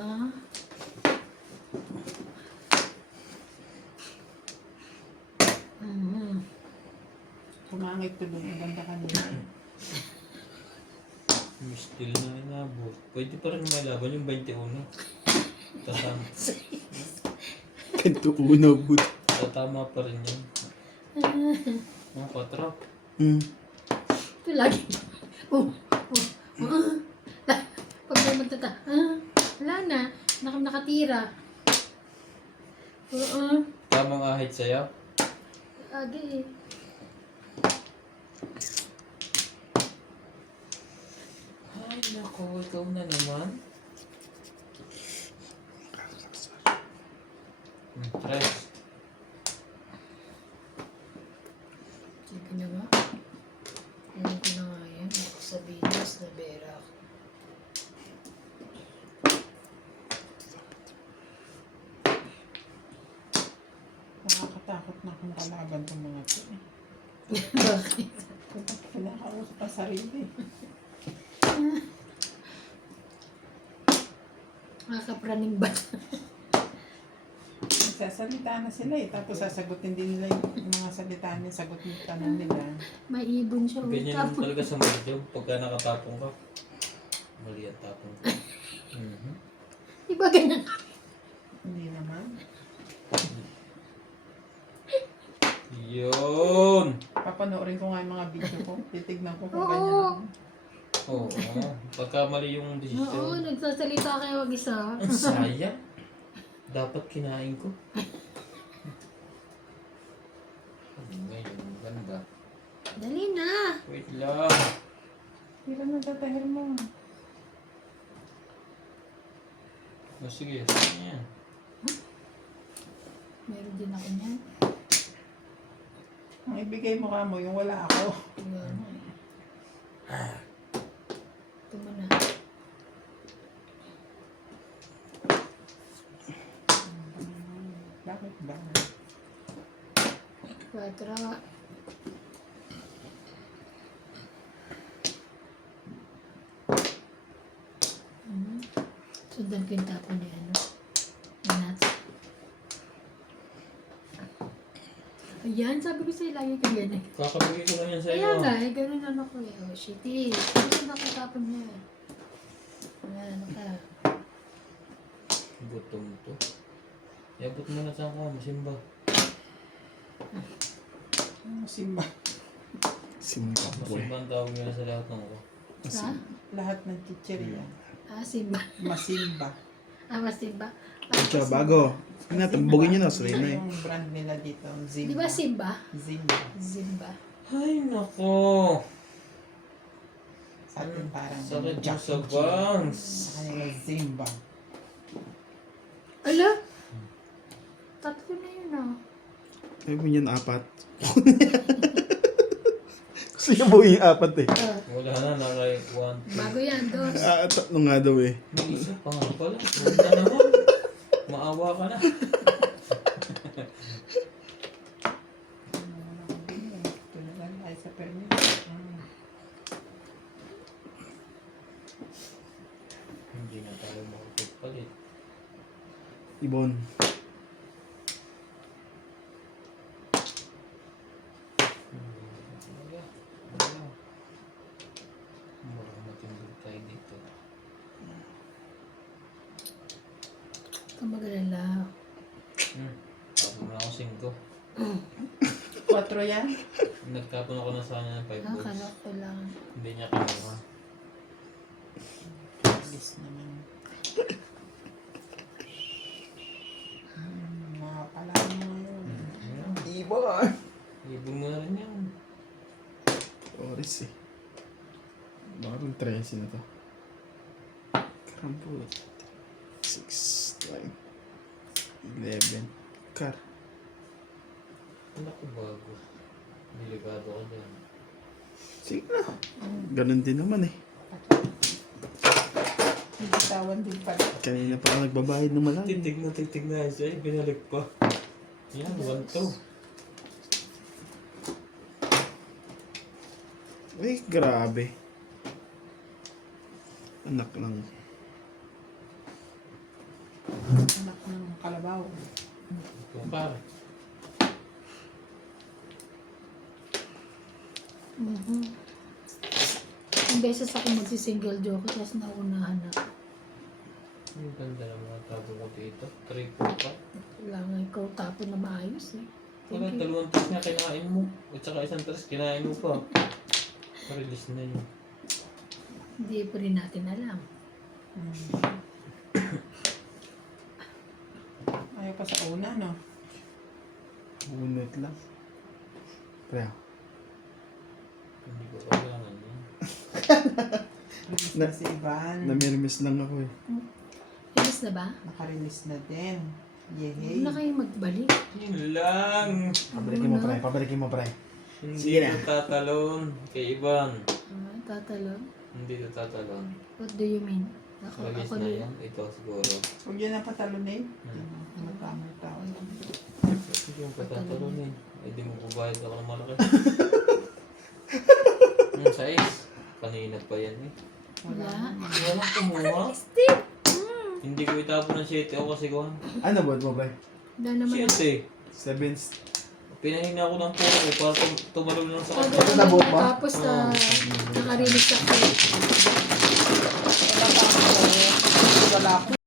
Mhm. Sumangit tuloy. Ang ganda kanina. Still na inabot. Pwede pa rin may laban yung 21. Tatama, Kanto una, bud. tatama pa rin yan. Mga 4. Hmm. Ito lagi. Pag may magtata, wala na. Nakatira. Oo. Tamang ahit sa'yo. Lagi. Ay, nako, ikaw na naman. Tres. Sige na ba? Ano ko na nga yan? Ako sa Venus na Vera ako. Nakakatakot na akong kalaban ng mga ito. Bakit? Pinakausap pa sarili. Nakakapraning ba? Nagsasalita na sila eh. Tapos sasagutin din nila yung mga salita niya. Sagot ng tanong nila. May ibon siya. Ganyan Tapos, naman talaga sa mga job. Pagka nakatapong ka, mali ang tapong ka. iba ganyan. Hindi naman. Yun! Papanoorin ko nga yung mga video ko. Titignan ko kung Oo. ganyan ako. Oo. Pagka mali yung Oo, desisyon. nagsasalita kayo mag-isa. Ang sayang. Dapat kinain ko. Ngayon, ganda. Dali na. Wait lang. Ilan na tatahir mo? O sige, sige yan. Meron din ako niyan. Ang ibigay mo ka mo, yung wala ako. Ayan. Ito mo na. Bakit ba? 4. Sundan ko yung tapon ni ano. Ni nuts. Ayan, sabi ko sa'yo lagi ka ganyan. Kakabigay ko lang yan sa Kaya iyo. nga, eh, ganun ano ko eh. Oh, shitty. Saan ako tapon niya? Ayan, ano ka? Gutom to. Iabot mo na sa ako, masimba. Simba. Simba boy. Masimba ang tawag nila sa lahat ng ko. Ha? Lahat ng chicheria. Simba. Masimba. Masimba. Tsaka bago. Sige na, tambugin nyo na. Sorry na eh. Yung brand nila dito. Zimba. Di ba Simba? Zimba. Zimba. Ay, nako. Sa atin parang Sakit mo Jack sa and Jill. bangs. Sa kanila Zimba. Ala? Tatlo na yun ah. Sabi mo yan, 4. Gusto niya buhay yung 4 eh. Wala na, nakay 1, 2. Bago yan, dos. 3 nga daw eh. May isa pa nga pala. Wala naman. Maawa ka na. Tulad ay sa permit. Hindi na tayo makapagpalit. Ibon. Wala. Wala. Wala matindog tayo dito. Kamagalala. Tapos na ako 5. 4 yan. Nagtapon ako na sana ng 5 balls. Kala ko lang. Hindi niya kinuha. Alis naman. Nakapala mo ngayon. Iba. Ibon mo na rin yan. Oris eh. Parang 13 na to. Karambol. 6, 9, 11. Kar. Anak ko bago. Delikado ka dyan. Sige na. Ganun din naman eh. Bitawan din pala. Kanina pa ako nagbabayad ng malalim. Titig na. Siya ay binalik pa. Yan, 1-2. Ay, grabe. Anak lang. Anak ng kalabaw. Pare. Ang beses ako magsi-single joke, tapos naunahan na. Ang ganda ng mga tabo ko dito. 3-4 pa. Wala nga ikaw tapon na maayos eh. Wala, Thank you. 2 tres nga kinain mo. At saka 1 tres kinain mo pa. Release na yun. Hindi pa rin natin alam. Ayaw pa sa una, no? Unit lang. Kaya, Hindi ko kailangan yun. Release na si Ivan. namirmis lang ako eh. Release na ba? Naka-release na din. Huwag Yehey. na kayo magbalik. Yun lang. Pabalikin mo, pre. Pabalikin mo, pre. Hindi Sige na. ko tatalon kay Ivan. Tatalon? Hindi ko tatalon. What do you mean? Ako Release na yan. Ito siguro. Huwag yan ang patalunin. Magkamay tao lang. Hindi yung patatalo eh. Eh di mo kubayad ako ng malaki. Sa is. Kanina pa yan eh. Wala. Walang kumuha. Steve! Hindi ko itapon ng 7 ako kasi kuhan. Ano ba mo, pre? Wala naman. 7. Sevens. Pinahina ako ng puro ko para tumalon lang sa Pag kanya. Nabot ba? Tapos naka-release ako. Wala pa ako. Wala ako.